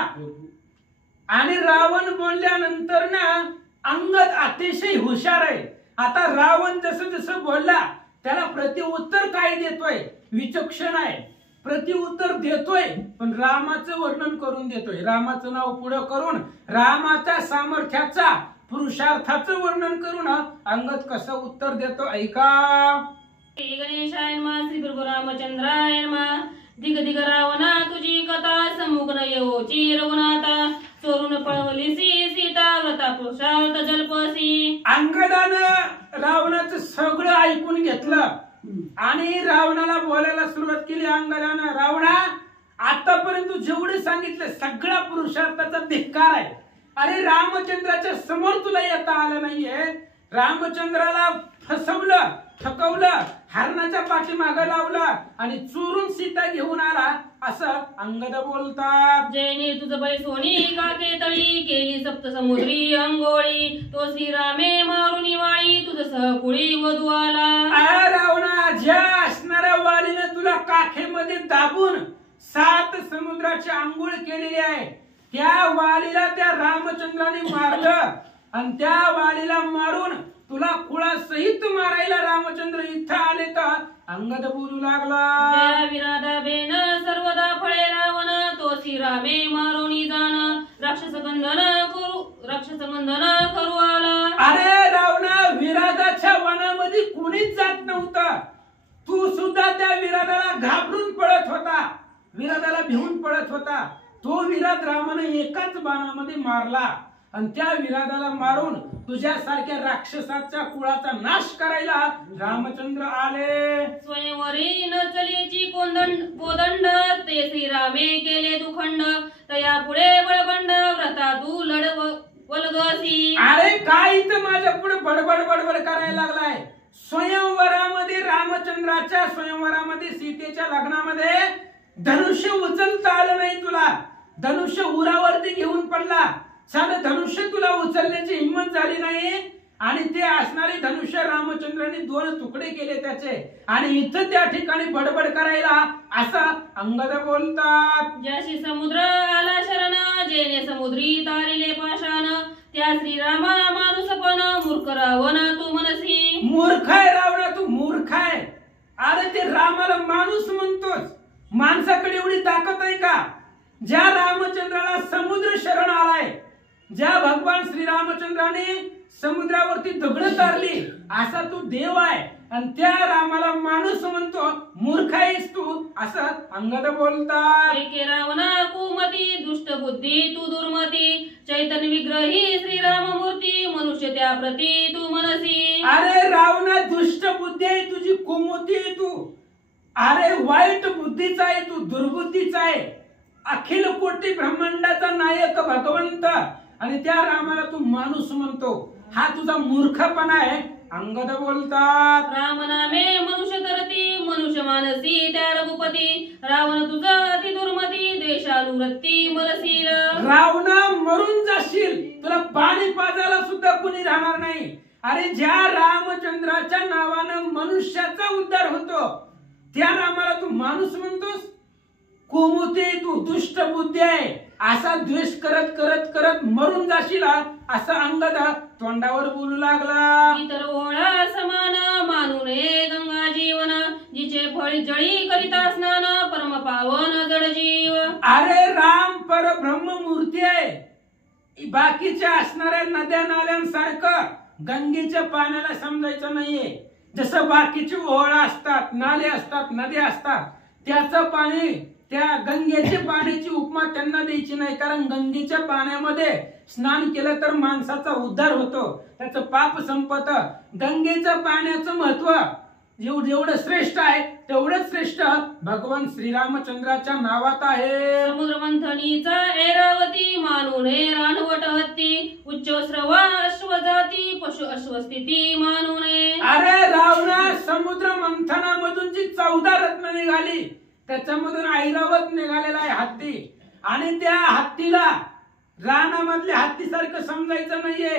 आणि रावण बोलल्यानंतर ना अंगद अतिशय हुशार आहे. आता रावण जसं जसं बोलला त्याला प्रत्युत्तर काय देतोय? विचक्षण आहे, प्रत्युत्तर देतोय, पण रामाचं वर्णन करून देतोय. रामाचं नाव पुढे करून रामाच्या सामर्थ्याचा, पुरुषार्थाचं वर्णन करून अंगद कसं उत्तर देतो ऐका. श्री गणेशाय नमः. श्री प्रभू रामचंद्राय नमः. दिग दिग रावणा तुझी कथा समुख न येवोची रघुनाथा चोरून पळवलीसी सीता व्रता पुरुषार्थ जल्पसी. अंगदानं रावणाचं सगळं ऐकून घेतलं आणि रावणाला बोलायला सुरुवात केली. अंगदानं, रावणा आतापर्यंत जेवढे सांगितलं सगळा पुरुषार्थाचा धिक्कार आहे. अरे रामचंद्राच्या समोर तुला येता आलं नाहीये. रामचंद्राला फसवलं, थकवलं, हरणाच्या पाठीमागे लावलं आणि चोरून सीता घेऊन आला असं अंगद बोलतात. जैनी तुझ बैसोनी काके तळी केली सप्त समुद्री अंगोळी तो श्रीरामे मारुनी वाळी तुझ सहकुळी वधू आला. रावणा, ज्या असणाऱ्या वालीने तुला काखेमध्ये दाबून 7 समुद्राची आंघोळ केलेली आहे त्या वालीला त्या रामचंद्राने मारलं आणि त्या वालीला मारून तुला कुळासहित मारायला रामचंद्र इथं आले तर अंगद बोलू लागला. विराधा बेन सर्वदा फळे रावण तो श्रीरामे मारुनी जाण राक्षस बंधन करू आला. अरे रावणा, विराधाच्या वनामध्ये कोणीच जात नव्हतं. तू सुद्धा त्या विराधाला घाबरून पळत होता, विराधाला भिवून पळत होता. तो विराध रामाने एकाच बाणामध्ये मारला आणि त्या विराधाला मारून तुझ्यासारख्या राक्षसाच्या कुळाचा नाश करायला रामचंद्र आले. स्वयंवरी न चलीची कोदंड ते श्रीरामे केले दुखंड तया पुढे बळबंड व्रता तू वलगसी. अरे काय इथं माझ्या पुढे बडबड बडबड करायला लागलाय? स्वयंवरामध्ये, रामचंद्राच्या स्वयंवरामध्ये, सीतेच्या लग्नामध्ये धनुष्य उचलता आलं नाही तुला. धनुष्य उरावरती घेऊन पडला. साधं धनुष्य तुला उचलण्याची हिंमत झाली नाही आणि ते असणारे धनुष्य रामचंद्राने 2 तुकडे केले त्याचे आणि इथं त्या ठिकाणी बडबड करायला असं अंगद बोलतात. ज्याशी समुद्र आला शरण जेने समुद्री तारिले पाषाण त्या श्रीरामा माणूसपण मूर्ख रावण तू मनसी. मूर्ख आहे रावणा, तू मूर्ख आहे. अरे ते रामाला माणूस म्हणतोस, माणसाकडे एवढी ताकद आहे का? ज्या रामचंद्राला समुद्र शरण आलाय, ज्या भगवान श्रीरामचंद्राने समुद्रावरती दगड तारली असा तू देव आहे आणि त्या रामाला माणूस म्हणतो, मूर्ख आहेस तू असं अंगद बोलतात. रावणा कुमती दुष्ट बुद्धी तू दुर्मती चैतन्य विग्रही श्रीराम मूर्ती मनुष्य त्या प्रती तू मनसी. अरे रावणा, दुष्ट बुद्धी आहे तुझी, कुमती आहे तू. अरे वाईट बुद्धीचा आहे तू, दुर्बुद्धीचा आहे. अखिल कोटी ब्रह्मांडाचा नायक भगवंत आणि त्या रामाला तू माणूस म्हणतो, हा तुझा मूर्खपणा आहे. अंगद बोलतात. राम नामे मनुष्य तरती मनुष्य मानसी त्या रघुपती रावण तुझा अति दुर्मती द्वेषालू वृत्ती मरसील. रावणा, मरून जाशील, तुला पाणी पाजायला सुद्धा कुणी राहणार नाही. अरे ज्या रामचंद्राच्या नावानं मनुष्याचा उद्धार होतो त्या रामाला तू माणूस म्हणतोस? कुमुते, तू दुष्ट बुद्धी आहे. असा द्वेष करत करत करत मरून जाशील असं अंगद तोंडावर बोलू लागला. इतर ओळा समान मानू नये गंगा जीवन जिचे फळी जळी करिता स्नान परम पावन जड जीव. अरे राम परब्रह्म मूर्ती आहे. बाकीच्या असणाऱ्या नद्या नाल्यांसारखं गंगेच्या पाण्याला समजायचं नाहीये. जसं बाकीचे ओळा असतात, नाले असतात, नद्या असतात, त्याचं पाणी, त्या गंगेच्या पाण्याची उपमा त्यांना द्यायची नाही. कारण गंगेच्या पाण्यामध्ये स्नान केलं तर माणसाचा उद्धार होतो, त्याचं पाप संपत. गंगेच्या पाण्याचं महत्व जेवढं श्रेष्ठ आहे तेवढंच श्रेष्ठ भगवान श्रीरामचंद्राच्या नावात आहे. समुद्र मंथनीचा ऐरावती मानून रानवट हत्ती उच्च श्रवा अश्वजाती पशु अश्वस्थिती मानून. अरे रावणा, समुद्र मंथनामधून जी 14 रत्न निघाली त्याच्यामधून ऐरावत निघालेला आहे हत्ती, आणि त्या हत्तीला रानामधल्या हत्तीसारखं समजायचं नाहीये.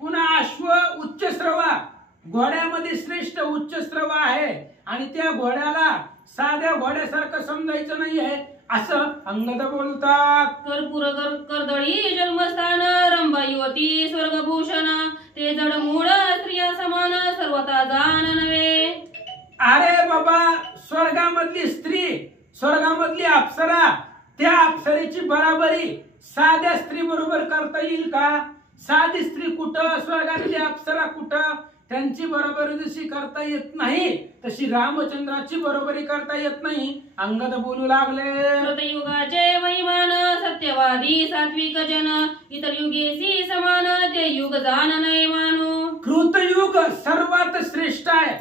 पुन्हा अश्व उच्चश्रवा, घोड्यामध्ये श्रेष्ठ उच्चश्रवा आहे, आणि त्या घोड्याला साध्या घोड्यासारखं समजायचं नाहीये असं अंगद बोलतात. कर्पूर कर्दळी जन्मस्थान रंभा युवती स्वर्गभूषण ते जड मूळ स्त्रिया समान सर्वता जाण नव्हे. अरे बाबा, स्वर्गामधली स्त्री, स्वर्गामधली अप्सरा, त्या अप्सरेची बराबरी साध्या स्त्री बरोबर करता येईल का? साधी स्त्री कुठं, स्वर्गातली अप्सरा कुठं? त्यांची बरोबरी जशी करता येत नाही तशी रामचंद्राची बरोबरी करता येत नाही. अंगद बोलू लागले. कृतयुगाचे महिमान सत्यवादी सात्विक जन इतर युगेसी समान ते युग जाण नाही मानू. कृतयुग सर्वात श्रेष्ठ आहे,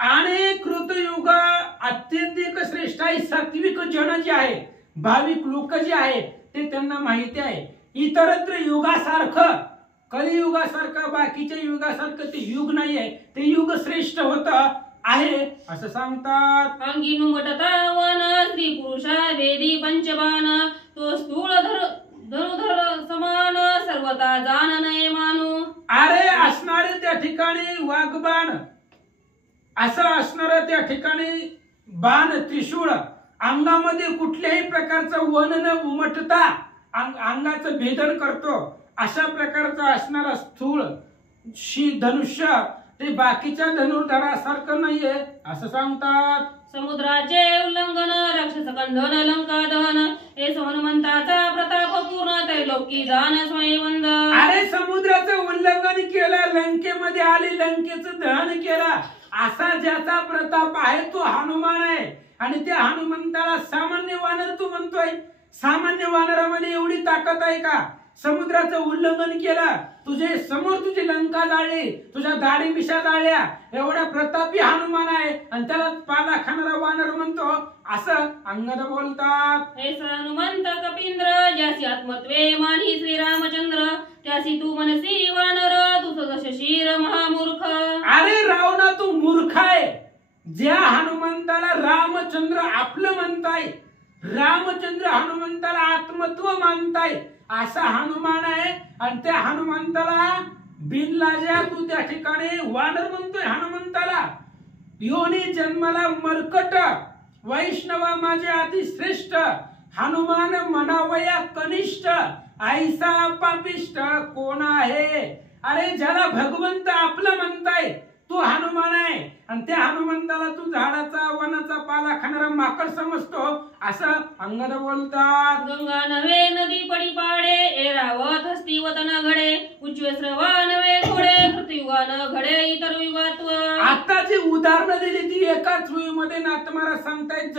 आणि कृतयुग अत्यधिक श्रेष्ठ आहे. सात्विक जन जे आहे, भाविक लोक जे आहेत ते त्यांना माहिती आहे. इतरत्र युगासारखं, कलियुगासारखं, बाकीच्या युगासारखं ते युग नाहीये, ते युग श्रेष्ठ होत आहे असं सांगतात. अंगी नुमटता वन स्त्री पुरुषा वेदी पंचबाण तो स्थूळ धनुधर समान सर्वता जाण नाही मानू. अरे असणारे त्या ठिकाणी वाघबाण, असं असणार त्या ठिकाणी बाण त्रिशूळ, अंगामध्ये कुठल्याही प्रकारचं वन न उमटता अंगाचं भेदन करतो अशा प्रकारचं असणारा स्थूळ धनुष्य ते बाकीच्या धनुर्धरासारखं नाहीये असं सांगतात. समुद्राचे उल्लंघन राक्षस कंदन लंका दहन हे हनुमंताचा प्रताप पूर्ण त्रैलोकी जाण स्वयंवंद. अरे समुद्राचं उल्लंघन केलं, लंकेमध्ये आले, लंकेचं दहन केलं, असा ज्याचा प्रताप आहे तो हनुमान आहे. आणि त्या हनुमंताला सामान्य वानर तू म्हणतोय? सामान्य वानरामध्ये एवढी ताकद आहे का? समुद्राचं उल्लंघन केलं, तुझे समोर तुझी लंका जाळली, तुझ्या दाढी मिशा जाळल्या, एवढा प्रतापी हनुमान आहे, आणि त्याला पाला खाणारा वानर म्हणतो असं अंगद बोलतात. हे हनुमंत कपिंद्र ज्यासी आत्मत्वे मानी श्रीरामचंद्र त्यासी तू मनसी वानर तुझ शिर महामूर्ख. अरे रावणा, तू मूर्ख आहे. ज्या हनुमंताला रामचंद्र आपलं म्हणताय, रामचंद्र हनुमंताला आत्मत्व मानताय, असा हनुमान आहे, आणि त्या हनुमंताला बिनलाजा तू त्या ठिकाणी वानर म्हणतोय. हनुमंताला योनी जन्माला मरकट, वैष्णवा माझे अति श्रेष्ठ, हनुमान मनावया कनिष्ठ, ऐसा पापिष्ट कोण आहे? अरे ज्याला भगवंत आपलं म्हणताय तू हनुमान आहे, आणि त्या हनुमंताला तू झाडाचा वनाचा पाला खाणारा माकड समजतो असं अंगद बोलतात. गंगा नव्हे नदी पडी पाडे ऐरावत हस्ती वतन घडे उच्चश्रवा नव्हे थोडे कृतयुगान घडे इतर युगात्व. आता जी उदाहरणं दिली ती एकाच वेळीमध्ये नाथमारा सांगतायत.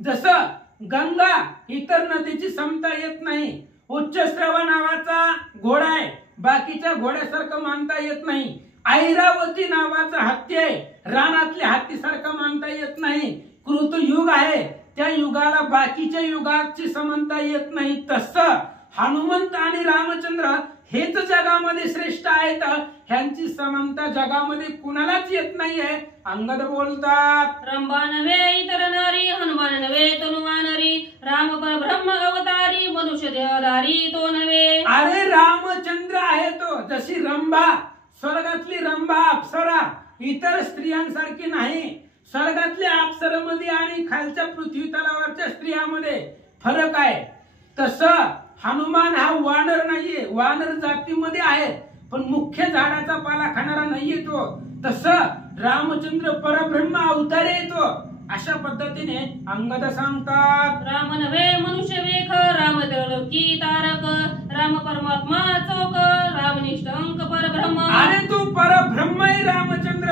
जसं गंगा इतर नदीची समता येत नाही, उच्चश्रवा नावाचा घोडा आहे, बाकीच्या घोड्यासारखं मानता येत नाही. ऐरावती नावाचा हत्ती आहे, रानातल्या हत्तीसारखं मानता येत नाही. कृतयुग आहे, त्या युगाला बाकीच्या युगाची समानता येत नाही. तसं हनुमंत आणि रामचंद्र हेच जगामध्ये श्रेष्ठ आहेत, ह्यांची समानता जगामध्ये कुणालाच येत नाहीये अंगद बोलतात. रंभा नव्हे इतर नारी हनुमान नव्हे तनुवानरी राम परब्रह्म अवतारी मनुष्य देहधारी तो नव्हे. अरे रामचंद्र आहे तो, जशी रंभा, स्वर्गातली रंभा अप्सरा इतर स्त्रियांसारखी नाही. स्वर्गातल्या अप्सरामध्ये आणि खालच्या पृथ्वी तलावरच्या स्त्रियांमध्ये फरक आहे. तसं हनुमान हा वानर नाहीये, वानर जातीमध्ये आहे, पण मुख्य झाडाचा पाला खाणारा नाहीये तो. तसं रामचंद्र परब्रह्म अवतार येतो अशा पद्धतीने अंगद सांगतात. राम नव्हे मनुष्य वेख राम त्रैलोकी तारक राम परमात्मा चोक रामनिष्ठ अंक परब्रह्म. अरे तू परब्रह्म आहे रामचंद्र.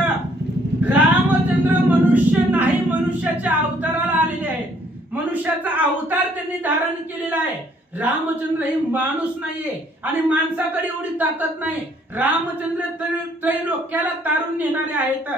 रामचंद्र मनुष्य नाही, मनुष्याच्या अवताराला आलेले आहे, मनुष्याचा अवतार त्यांनी धारण केलेला आहे. रामचंद्र ही माणूस नाहीये, आणि माणसाकडे एवढी ताकद नाही. रामचंद्र त्रैलोक्याला तारून नेणारे आहेत.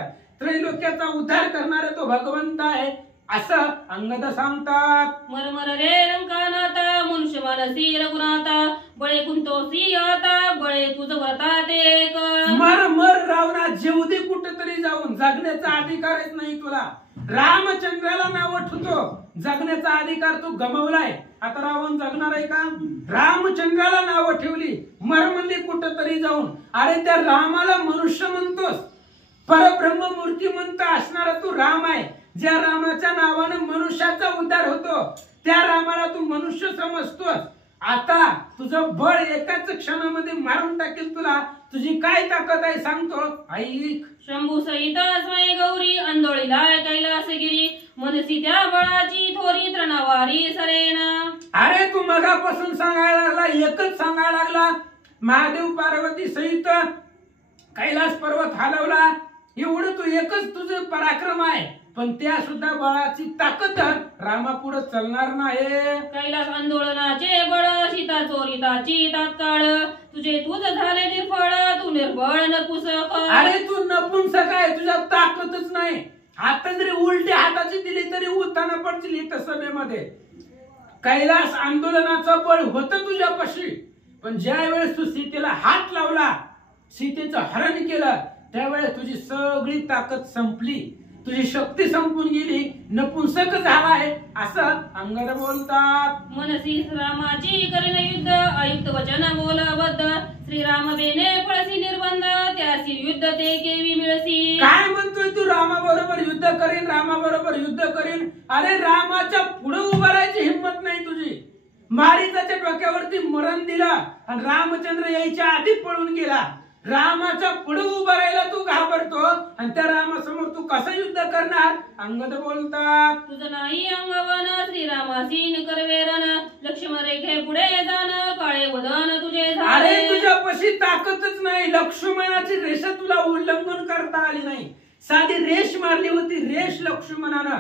त्रैलोक्याचा उद्धार करणारा तो भगवंत आहे असं अंगद सांगतात. मरमर रे रंकानाथा मनुष्य मानसी रघुनाथा बळे कुंतोसी आता बळे तुझ व्रतात एक. मर मर रावणा जेऊ दे कुठेतरी जाऊन, जगण्याचा अधिकारच नाही तुला. रामचंद्राला नाव ठेवतो, जगण्याचा अधिकार तू गमावलाय. आता रावण जगणार आहे का? रामचंद्राला नाव ठेवली, मर म्हणली कुठेतरी जाऊन. अरे त्या रामाला मनुष्य म्हणतोस, परब्रह्म मूर्तिमंत असणारा तू राम आहे. ज्या रामाच्या नावानं मनुष्याचा उद्धार होतो त्या रामाला तू मनुष्य समजतोस. आता तुझं बळ एकाच क्षणामध्ये मारून टाकेल तुला. तुझी काय ताकद आहे सांगतो, ऐक. शंभू सहित स्वय गौरी आंदोळीला कैलासगिरी मनसी त्या बळाची थोरी तृणावारी सरेना. अरे तू मगापासून सांगायला लागला, एकच सांगायला लागला. महादेव पार्वती सहित कैलास पर्वत हलवला, एवढं तू एकच तुझं पराक्रम आहे. पण त्या सुद्धा बळाची ताकद रामापुढे चालणार नाही. कैलास आंदोलनाचे बळ सीता चोरिताची तात्काळ तुझे तुझ झाले निर्फळ तू निर्बळ नपुसक. अरे तू नपुंसक आहे, तुझ्या ताकदच नाही. आता जरी उलटी हाताची दिली तरी उताना पडशील इथं सभेमध्ये. कैलास आंदोलनाचं बळ होतं तुझ्यापाशी, पण ज्या वेळेस तू सीतेला हात लावला, सीतेचं हरण केलं, त्यावेळेस तुझी सगळी ताकद संपली, तुझी शक्ती संपून गेली, नपुंसक झाला आहे असं अंगद बोलतात. मनसी रामाची करीन युद्ध अयुक्त वचन बोलबद्ध श्रीराम बेने पळसी निर्बंध त्यासी युद्ध ते केवी मिळसी. काय म्हणतोय तू? रामाबरोबर युद्ध करीन, रामाबरोबर युद्ध करीन. अरे रामाच्या पुढे उभं राहायची हिंमत नाही तुझी. मारीचाच्या डोक्यावरती मरण दिला आणि रामचंद्र यायच्या आधी पळून गेला. रामाच्या पुढे उभं राहायला तू घाबरतो आणि त्या रामासमोर तू कसं युद्ध करणार? अंगद बोलतात. तुझं नाही अंगवन श्रीरामासी करवेरण लक्ष्मण रेखे पुढे जाण काळे वदन तुझे झाले. अरे तुझ्यापाशी ताकदच नाही. लक्ष्मणाची रेषा तुला उल्लंघन करता आली नाही. साधी रेष मारली होती, रेष लक्ष्मणानं,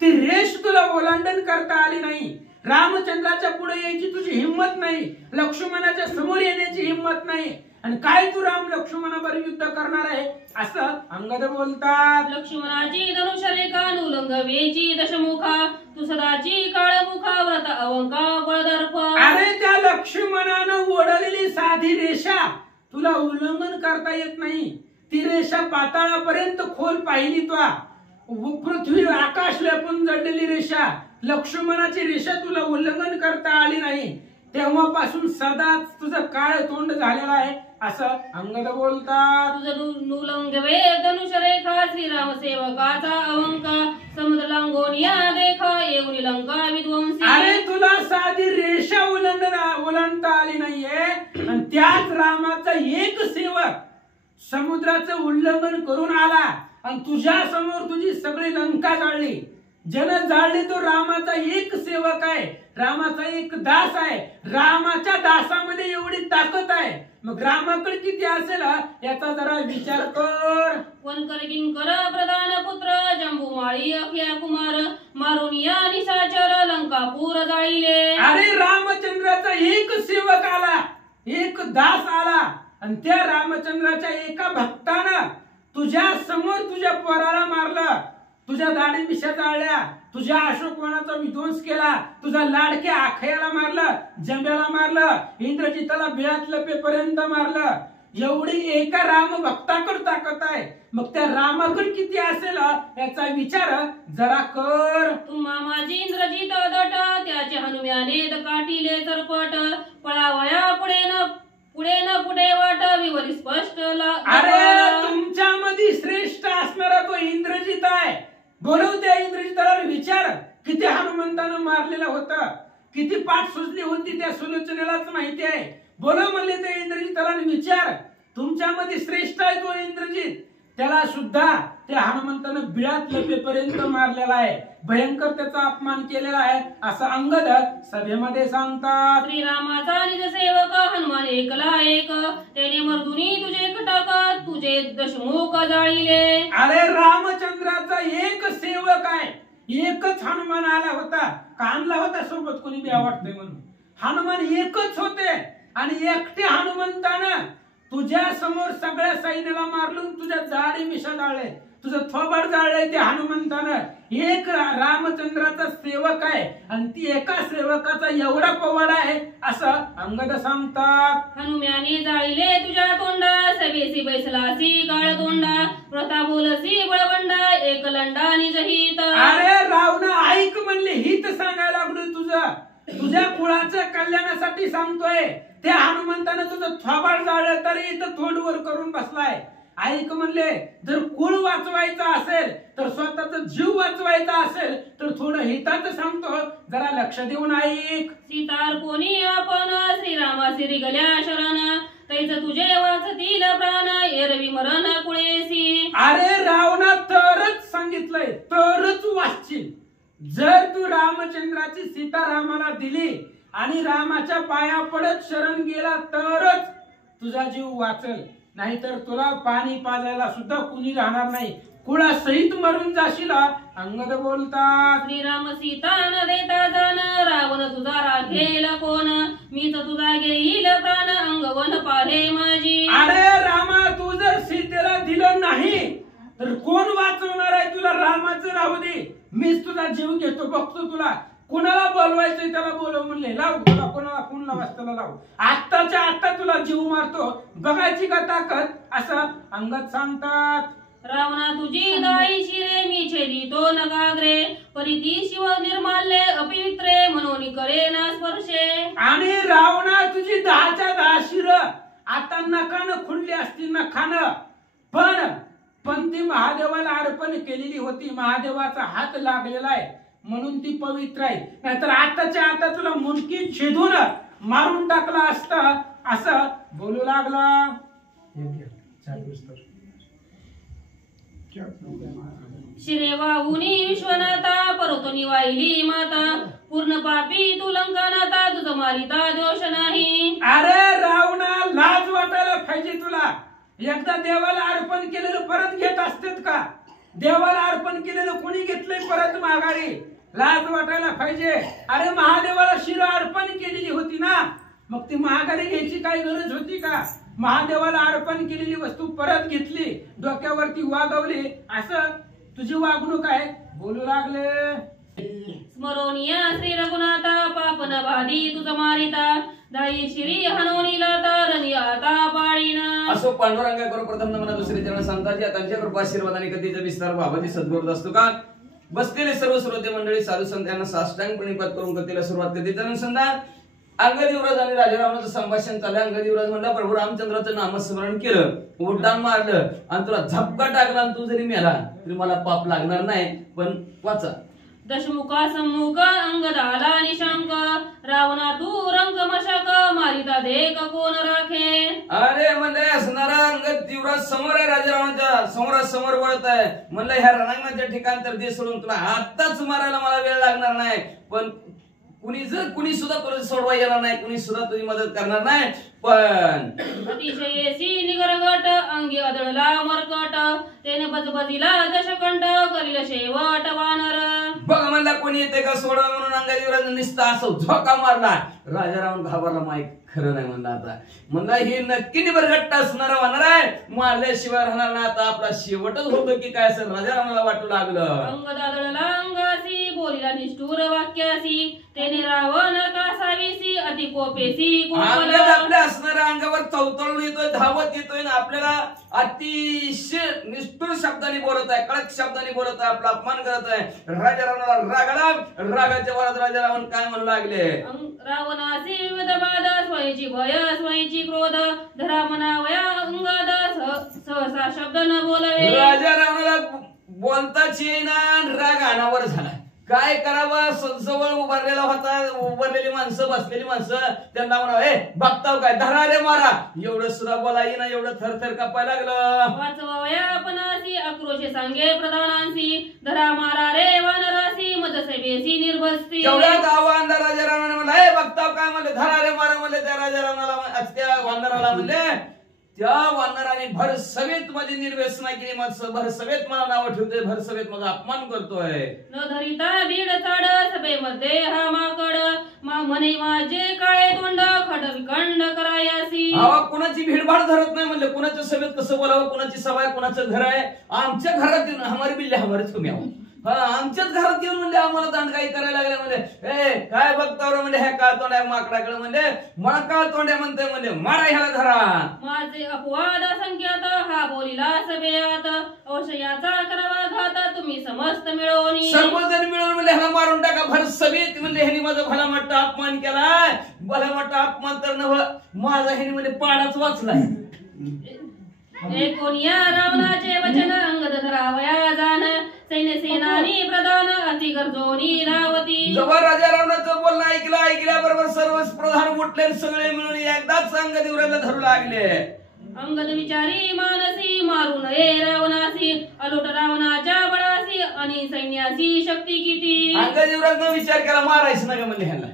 ती रेष तुला ओलांडन करता आली नाही. रामचंद्राच्या पुढे यायची तुझी हिंमत नाही, लक्ष्मणाच्या समोर येण्याची हिंमत नाही. आणि काय तू राम लक्ष्मणावर युद्ध करणार आहे असं अंगद बोलतात. लक्ष्मणाची धनुष रेखा नुलंगवेची दशमुखा तू सदाची काळमुखा व्रत अवंका बळदर्प. अरे त्या लक्ष्मणानं ओढलेली साधी रेषा तुला उल्लंघन करता येत नाही. ती रेषा पाताळापर्यंत खोल पाहिली तू, पृथ्वी आकाश व्यापून जडलेली रेषा, लक्ष्मणाची रेषा तुला उल्लंघन करता आली नाही. तेव्हापासून सदाच तुझं काळ तोंड झालेलं आहे असं अंगद बोलतात. तुझं नुलंगवे धनुष रेखा श्रीराम सेवकाचा अवंका समुद्र लांगोनिया देखा येऊन लंका विध्वंसी. अरे तुला साधी रेषा ओलांडता आली नाहीये आणि त्याच रामाचा एक सेवक समुद्राचं उल्लंघन करून आला आणि तुझ्या समोर तुझी सगळी लंका जाळली. जन जाळली तो रामाचा एक सेवक आहे, रामाचा एक दास आहे. रामाच्या दासामध्ये एवढी ताकद आहे, मग रामाकडे किती असेल याचा जरा विचार कर. वनकर किंकर प्रधान पुत्र जंबुमाळी अख्या कुमार मारून या निशाचर लंकापूर जाळीले. अरे रामचंद्राचा एक सेवक आला, एक दास आला आणि त्या रामचंद्राच्या एका भक्तानं तुझ्या समोर तुझ्या पोराला मारलं, तुझ्या दाढी मिशा जाळल्या, तुझ्या अशोकवनाचा विध्वंस केला, तुझा लाडक्या आखयाला मारलं, जंब्याला मारलं, इंद्रजिताला बिळात लपेपर्यंत मारलं. एवढी एका राम भक्ताकडे ताकद आहे, मग त्या रामाकडे किती असेल याचा विचार जरा कर. तुम्हा माझी इंद्रजित दट त्याचे हनुम्याने काठीले चरपट पळावया पुढे न पुढे वाट विवरी स्पष्ट. अरे तुमच्यामध्ये श्रेष्ठ असणारा तो इंद्रजित आहे. बोलव त्या इंद्रजिताला विचार किती हनुमंतानं मारलेला होता, किती पाठ सुचली होती त्या सुलोचनेलाच माहिती आहे. बोलव म्हणले त्या इंद्रजिताला विचार. तुमच्यामध्ये श्रेष्ठ आहे तो इंद्रजित, त्याला सुद्धा त्या हनुमंतानं बिळात लपेपर्यंत मारलेला आहे, भयंकर त्याचा अपमान केलेला आहे असं अंगद सभेमध्ये सांगतात. श्रीरामाचा निज सेवक हनुमान एकला एक त्याने मर्दुनी तुझे कटक तुझे दशमुख जाळीले. अरे रामचंद्राचा एक सेवक आहे, एकच हनुमान आला होता का आणला होता सोबत कोणी बी आवडतंय म्हणून. हनुमान एकच होते आणि एकटे हनुमंतानं तुझ्या समोर सगळ्या सैन्याला मारलून तुझ्या दाढी मिशा जाळले. तुझं थोबाड जाळलंय ते हनुमंतानं। एक रामचंद्राचा सेवक आहे आणि ती एका सेवकाचा एवढा पवाडा आहे असं अंगद सांगतात। हनुम्याने जाळीले तुझ्या तोंडा, सभेसी बैसलासी काळ तोंडा, व्रता बोलसी बळवंडा, एक लंडा निज हित। अरे रावण ऐक म्हणले, हित सांगायला लागलो तुझ्या कुळाच्या कल्याणासाठी सांगतोय। त्या हनुमंतानं तुझं थोबाड जाळलं तरी इथं तोंडवर करून बसलाय। ऐक म्हणले, जर कुळ वाचवायचा असेल तर स्वतःचा जीव वाचवायचा असेल तर थोडं हिताचं सांगतो, जरा लक्ष देऊन ऐक। सीतार कोणी आपण श्रीरामासी रिगल्या शरण, तैच तुझे वाचतील प्राण, एरवी मरण कुळेसी। अरे रावणा तरच सांगितलंय, तरच वाचशील। जर तू रामचंद्राची सीता रामाला दिली आणि रामाच्या पाया पडत शरण गेला तरच तुझा जीव वाचल, नाहीतर तुला पाणी पाजायला सुद्धा कुणी राहणार नाही, कुळासहित मरून जाशील। अंगद बोलतात, श्रीराम सीता न देता जाण, रावण तुझा राखेल कोण, मीच तुझा घेईल प्राण, अंगवन पाहे माझी। अरे रामा, तू जर सीतेला दिलं नाही तर कोण वाचवणार आहे तुला? रामाचं राहू दे, मीच तुझा जीव घेतो, बघतो तुला कुणाला बोलवायचंय त्याला बोलव म्हणले, लाव तुला कोणाला फोन लावायचं त्याला लाव, आत्ताच्या आत्ता तुला जीव मारतो, बघायची का ताकद, असं अंगद सांगतात। रावणा तुझी दाई शिरे, मी छेदी तो नगाग्रे, परिती शिव निर्माल्य अपवित्रे, म्हणून करे ना स्पर्शे। आणि रावणा तुझी 10च्या 10 शिर आता नखानं खुडली असती, नखानं, पण ती महादेवाला अर्पण केलेली होती, महादेवाचा हात लागलेला आहे म्हणून ती पवित्र आहे, नाहीतर आताच्या आता तुला मुंडकी छेदून मारून टाकला असता, असं बोलू लागला। शिरे वाहुनी विश्वनाथा, पर्वतोनी वाहिली माता, पूर्ण पापी तू लंकानाथा, तुझ मारिता दोष नाही। अरे रावणा, लाज वाटायला पाहिजे तुला, एकदा देवाला अर्पण केलेलं परत घेत असतेत का? देवाला अर्पण केलेलं कोणी घेतलंय परत माघारी? लाज वाटायला पाहिजे। अरे महादेवाला शिर अर्पण केलेली होती ना, मग ती माघारी घ्यायची काही गरज होती का? महादेवाला अर्पण केलेली वस्तू परत घेतली, डोक्यावरती वागवली, असं तुझी वागणूक आहे, बोलू लागले। स्मरोनिया श्री रघुनाथा, पापन बाधी तुझ मारिता, दाई श्री हनोनी लाता, रणी आता पाळीना। असो पांडुरंगा करू प्रथम नमन, दुसरे चरण सांगतात, या त्यांच्या कृपा आशीर्वादाने कधीचा विस्तार भावाची सद्गुरू असतो का? बसलेले सर्व श्रोते मंडळी साधू संत यांना साष्टांग प्रणिपात करून कथेला सुरुवात करते। अनुसंधान अंगद युवराज आणि राजा रावणाचं संभाषण चाललं। अंगद युवराज म्हणला, प्रभू रामचंद्राचं नामस्मरण केलं, उड्डाण मारलं आणि तुला झपका टाकला आणि तू जरी मेला तरी मला पाप लागणार नाही, पण वाचा। दशमुखा सम्मुख अंगद आला निशांक, रावणा तू रंग मशाक, मारिता देख कोण राखे। अरे म्हणले असणारा अंगद युवराज समोर आहे, राजा रावणाच्या समोरासमोर वळत आहे। म्हणलं ह्या रणांगणाच्या ठिकाण तर दे सोडून, तुला आत्ताच मारायला मला वेळ लागणार नाही, पण कुणी सुद्धा तुला सोडवा येणार नाही, कुणी सुद्धा तुझी मदत करणार नाही, पण अतिशयसी निगरगट, अंगी आदळला मरकट, तेने बजबजीला दशकंठ, करील शेवट वानर। बघ म्हणला कोणी येते का सोडवा म्हणून अंगद युवराज निस्ता असं झोका मारला। राजा रावण घाबरला, माईक खरं नाही म्हणला, आता म्हणला ही नक्की निबरगट्ट असणारा वानर आहे, मारल्याशिवाय राहणार नाही, आता आपला शेवटच होतो की काय असं राजा रावणाला वाटू लागलं। अंगद आदळला अंगासी, बोलिला निष्ठुर वाक्यासी, तेने रावण कासावीसी, अति कोपेसी अंगद आपल्या असणाऱ्या अंगावर चवतळून येतोय, धावत येतोय, आपल्याला अतिशय निष्ठुर शब्दाने बोलत आहे, कडक शब्दाने बोलत आहे, आपला अपमान करत आहे। राजा रावणाला राग आला, रागाच्या वरात राजा रावण काय म्हणू लागले, रावणासी विविध बाध, स्वयंची भय स्वयंची क्रोध, धरा म्हणावया अंगद, सहसा शब्द न बोलवे। राजा रावणाला बोलताच येईना, राग अनावर झाला, काय करावं? जवळ उभारलेली माणसं, बसलेली माणसं त्यांना म्हणा, हे बघताव काय, धरा रे मारा, एवढं सुद्धा बोला येईना, एवढं थरथर कापायला लागलं। वाचवाया आपणासी, आक्रोशे सांगे प्रधानांसी, धरा मारा रे वानरासी, मदसेवेसी निर्भस्ती। तेवढ्यात आव्हान राजा रावणाने म्हणलं, हे बघताव काय म्हणले, धरा रे मारा म्हणले, त्या राजा रावणाला, त्या वानराला म्हणले, त्या वानराने भर सवेत माझी निर्व्यसना केली, भर सवेत मला नाव ठेवतोय, भर सवेत माझा अपमान करतोय. न धरिता भीड चाड सभेमध्ये हा माकड म्हणे माझे काळे तोंड खड विखंड करायासी. कुणाची भीडभाड धरत नाही म्हणले, कुणाच्या सभेत कसं बोलावं, कुणाची सभा आहे, कुणाचं घर आहे. आमच्या घरात येऊन हमारी बिल्ले हमारेच कमी आहो. आमच्याच घरात येऊन म्हणजे आम्हाला दांडगाई करायला लागले. म्हणजे काय बघता म्हणजे ह्या काळ तोंड्या माकडाकडे म्हणजे मला काळ तोंड्या म्हणते म्हणजे मारा ह्याला धरा. माझे अपवाद असंख्यात हा बोलिला सभेत औषयाचा करावा घात तुम्ही समस्त मिळवून. सर्वजण मिळून म्हणजे ह्याला मारून टाका भर सभेत. म्हणजे ह्यानी माझा भला मोठा अपमान केलाय. भला मोठा अपमान तर माझा ह्यानी म्हणजे पाडाच वाचलाय. कोणिया रावणाचे वचन अंगद धरावया जाण सैन्य सेनानी प्रधान अति गरजोनी रावती. जेव्हा राजा रावणाचं बोलणं ऐकल्याबरोबर सर्व प्रधान उठले, सगळे मिळून एकदाच अंगद युवराजला धरू लागले. अंगद विचारी मानसी मारू नये रावणासी अलोट रावणाच्या बळासी आणि सैन्याची शक्ती किती. अंगद युवराजनं विचार केला मारायचं नका म्हणजे ह्याला,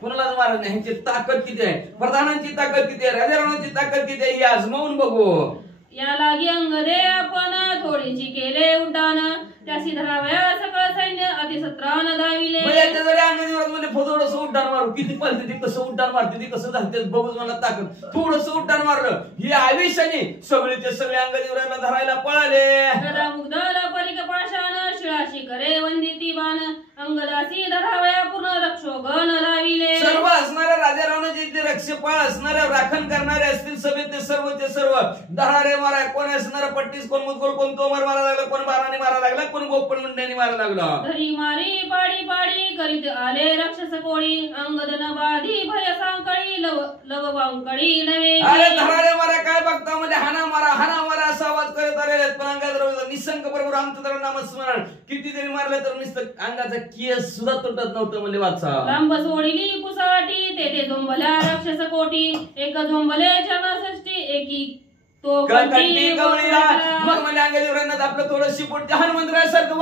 कोणालाच मारायचं नाही. ह्यांची ताकद किती आहे, प्रधानांची ताकद किती आहे, राजा रावणाची ताकद किती आहे हे आजमावून बघू. या लागी अंगदे आपण थोडीशी केले उड्डाण त्याशी धरावया सकळ सैन्य अतिसत्रान धाविले. अंगद युवराज म्हणजे थोडंसं उड्डाण मारू, किती पळते ती, कसं उड्डाण मारते ती, कसं झालं बघूच मला ताकद. थोडंसं उड्डाण मारलं ही आवेशाने सगळे अंगद युवराजला धरायला पळाले. गदा मुग्धल परिक पाषाण शिळाशी करे वंदिती बाण अंगदासी धरावया पूर्ण रक्षोगण लाविले. सर्व असणाऱ्या राजा रावणाचे इथे रक्षपाळ असणाऱ्या राखण करणारे असतील सभेत ते सर्व धरारे मारा. कोण असणारा पट्टीस, कोण मुदगोल, कोण तोमर मारा लागला, कोण बाराने मारा लागला, कोण गोपण मुंड्याने मारा लागला. धरी मारी पाडी पाडी करीत आले रक्षस कोळी अंगद न बाधी भय सांकळी लव वांकळी नवे. अरे धरारे मारा काय बघता म्हणजे हाना मारा असा आवाज करत आलेले. पण अंगात निसंक बरोबर आमचं नामस्मरण किती तरी मारलं तर नुसतं अंगाचा केस सुद्धा तुटत नव्हतं म्हणजे वाचा. लांब सोडली पुसाटी तेथे झोंबल्या रक्षस कोटी एक झोंबले चरणषष्टी एकी तो कंठी गवळीला. मग म्हणजे अंगद युवराजनं आपलं थोडं शिपूट हनुमंतरायासारखं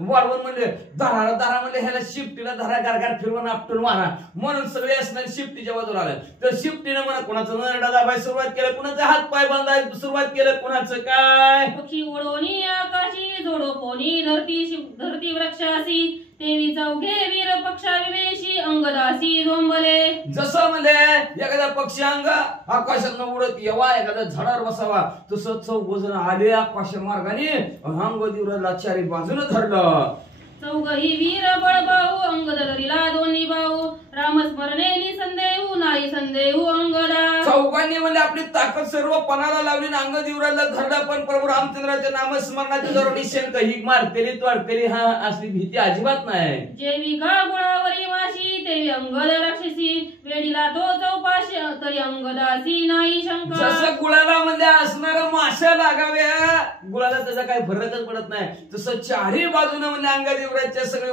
वाढवून म्हणजे दारा म्हणजे ह्याला शिफ्टीला धरा गारगार फिरवून आपटून मारा म्हणून सगळे असणारे शिफ्टीच्या बाजूला आले. तर शिफ्टीनं म्हणा कुणाचं नरडा दाबायला सुरुवात केलं, कुणाचा हात पाय बांधायला सुरुवात केलं, कुणाचं काय पक्षी उडवणी आकाशी जोडो कोणी धरती वृक्षासी तेवी चौघे वीर पक्षाविवेशी अंगदासी झोंबले. जसं म्हणजे एखादा पक्षी अंग आकाशात उडत येवा, एखादा झाडावर बसावा, तसं चौघ जण आले आकाश मार्गाने अंगद युवराजला चारी बाजूने धरलं. चौघही वीर बळबाहू अंगद धरिला दोन्ही बाहू रामस्मरणे निसंदेहू नाही संदेहू अंगदा. चौघांनी म्हणजे आपली ताकद सर्व पणाला लावली, अंगद युवराजला धरलं. पण प्रभू रामचंद्राच्या नामस्मरणाच्या जवळ निशंक ही मारतेली तोडतेली हा असली भीती अजिबात नाही. जेवी का गुळावरी माशी तेवी अंगद राक्षसी वेडीला तो चौपाशी तरी अंगदासी नाही शंका. जसं गुळाला म्हणजे असणारं माश्या लागाव्या, गुळाला त्याचा काही फरकच पडत नाही. तसं चारही बाजूने म्हणजे अंगद युवराजच्या सगळे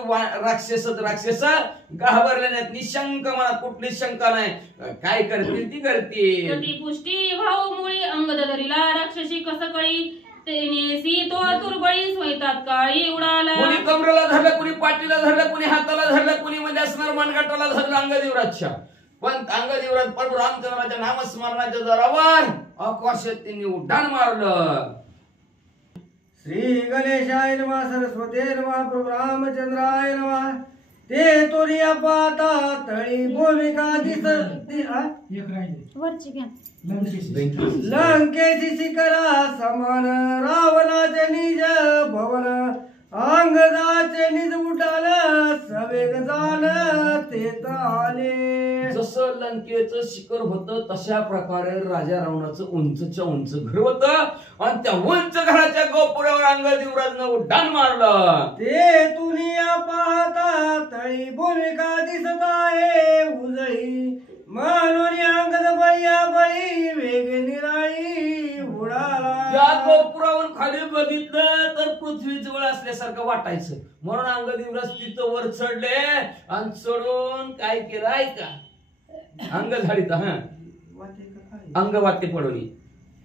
राक्षस घाबरले नाहीत. निशंक मनात कुठली शंका नाही, काय करतील ती करतील. पुष्टी भाऊ मुळी अंगद धरिला राक्षसी कस कळी तेनेसी तो तुरबळी स्वैतात काळी उडाला. कोणी कमरेला धरलं, कोणी पाठीला धरलं, कोणी हाताला धरलं, कोणी म्हणजे असणार मनगटाला धरलं अंगद युवराजच्या. पण अंगद युवराज प्रभू रामचंद्राच्या नामस्मरणाच्या जोरावर आकाशात त्यांनी उड्डाण मारलं. श्री गणेशाय नमः, सरस्वती नमः, प्रभू रामचंद्राय नमः. ते तोरिया पाता तळी भूमिका दिसती लंकेची शिखरा समान रावणाचे निज भवन अंगदाचे निज उठाल सवेग जाण तेत आले. जसं लंकेचं शिखर होतं तशा प्रकारे राजा रावणाचं उंचच्या उंच घर होतं आणि त्या उंच घराच्या गोपुरावर अंगद युवराजनं उड्डाण मारलं. ते तुनिया पाहता तळी भूमिका दिसत आहे उजळी म्हणून अंगद बळीया बळी वेग निराळी उडाला. त्या गोपुरावरून खाली बघितलं तर पृथ्वी जवळ असल्यासारखं वाटायचं. म्हणून अंगद युवराज तिथं वर चढले आणि चढून काय केलं ऐका, अंग झाडीत अंग वाटे पडवली.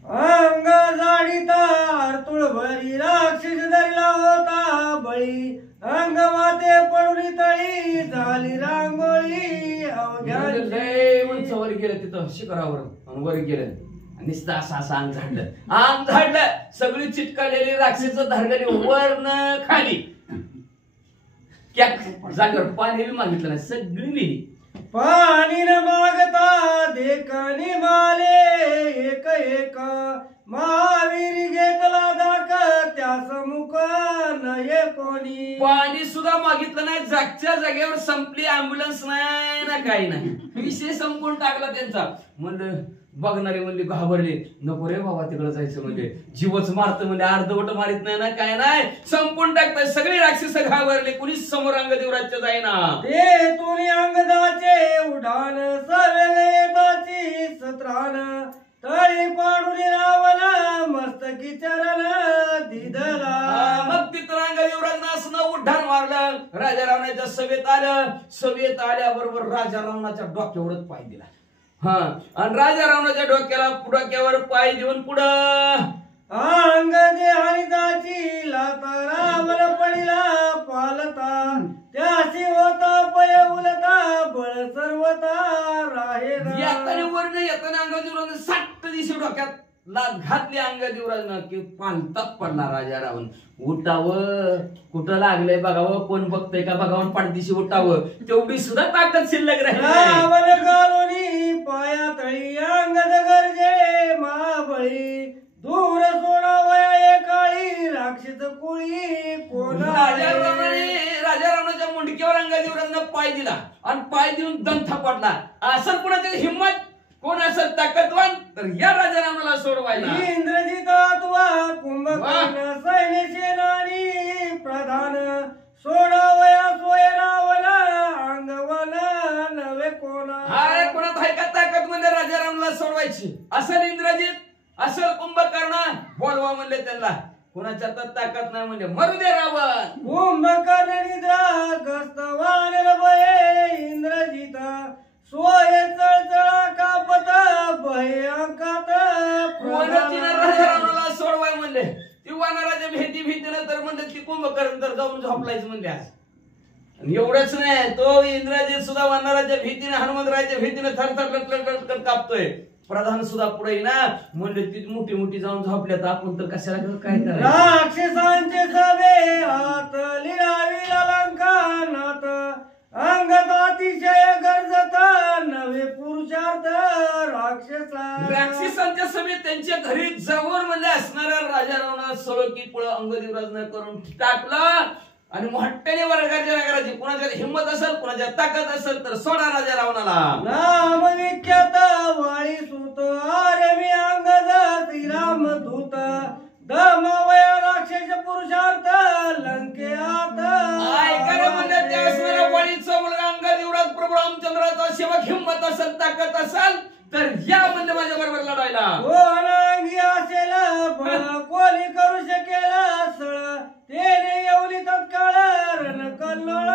अंग झाडीता तुळभरी राक्षस धरला होता बळी अंग वाते पडून तळी झाली रांगोळी. लय उंच वर गेले तिथं शिखरावर वर गेले नुसतं असं अंग झाडलं सगळी चिटकालेली राक्षस धारगली वरन खाली जागेवर पाणी मागितलं नाही सगळी मिली पाणी न मागता देखणी माले एक एक महावीर घेतला दाक त्या समुख नये कोणी पाणी सुद्धा मागितलं नाही जागच्या जागेवर संपली अँब्युलन्स नाही ना काही नाही विषय संपून टाकला त्यांचा म्हणलं बघणारे म्हणले घाबरले नको रे बाबा तिकडे जायचं म्हणजे जीवच मारत म्हणजे अर्धवट मारित नाही ना काय नाही संपून टाकताय सगळे राक्षस घाबरले कुणीच समोर अंगदेवराजच्या जाईना ते तुनी अंगदाचे उडान सवेताची सत्रान तळी पाडून रावण मस्तकी चरण दिदला मग तिथं अंगदेवराजना असं उड्डाण मारलं राजा रावणाच्या सभेत आल्याबरोबर राजा रावणाच्या डोक्यावरच पाय दिला आणि राजा रावणाच्या डोक्यावर पाय देऊन पुढं अंग देहाची लाता रावण पडिला पालता त्याशी होता पय उलता बळ सर्वता राहे येताना वर्ण येताना अंगदेवराजनं साठ दिवशी डोक्यात लात घातली अंगदेवराजनं की पालतात पडला राजा रावण उठावं कुठं लागलंय बघावं कोण बघतंय का बघावं पाठदिशी उठावं तेवढी सुद्धा ताकद शिल्लक रावण घालूनी पाया तळी अंगद गरजे महाबळी दूर सोडावया काळी राक्षस कुळी कोण राजा रावणाच्या मुंडक्यावर अंगदेवराजनं पाय दिला आणि पाय देऊन दंथा पडला असं कोणाची हिंमत कोण असं ताकदवान तर या राजा रावणाला सोडवायला इंद्रजित आत्वा कुंभकर्ण सैन्य सेनानी प्रधान सोडावया सोय रावण अंगवन नवे कोणा अरे कोणात आहे का ताकद म्हणजे राजा रावणाला सोडवायची असेल इंद्रजित असेल कुंभकर्ण बोलवा म्हणले त्यांना कोणाच्या ताकद नाही म्हणजे मरू दे रावण कुंभकर्ण निद्रा गस्तवान रभये इंद्रजित सोय चळचळा कापत भयंकात कोणाची राजा रावणाला सोडवाय म्हणले ती वानराच्या भीतीनं तर म्हणले ती कुंभकर्ण तर जाऊन झोपलायच म्हणले आज एवढंच नाही तो इंद्रजित सुद्धा वानराच्या भीतीने हनुमंतराच्या भीतीने थरथर कापतोय प्रधान सुद्धा पुढे ना म्हणले ती मोठी जाऊन झोपल्यात आपण तर कशाला काय करायचं राक्षसांचे सभे हात लिरावी अलंकानात अंगत अतिशय गरजत नवे पुरुषार्थ राक्षसांच्या सभेत त्यांच्या घरी जाऊन म्हणले असणाऱ्या राजा रावणा सळकी पुढं अंगदेवराजनं करून टाकलं आणि मोठ्याने वर्गाच्या नगराची कुणाच्या हिंमत असेल कुणाच्या ताकद असेल तर सोडा राजा रावणाला नाम विख्यात वाळी सुत आरमी अंगद श्रीराम दूत दमवया राक्षस पुरुषार्थ लंकेत ऐकायला म्हणजे त्या असणाऱ्या वाळीचा मुलगा अंगदेवराज प्रभू रामचंद्राचा सेवक हिंमत असेल ताकद असेल तर या म्हणजे माझ्या बरोबर लढायला कोणांगी असेल बळ कोणी करू शकेल सळ तेने येऊन तत्काळ रणकल्लोळ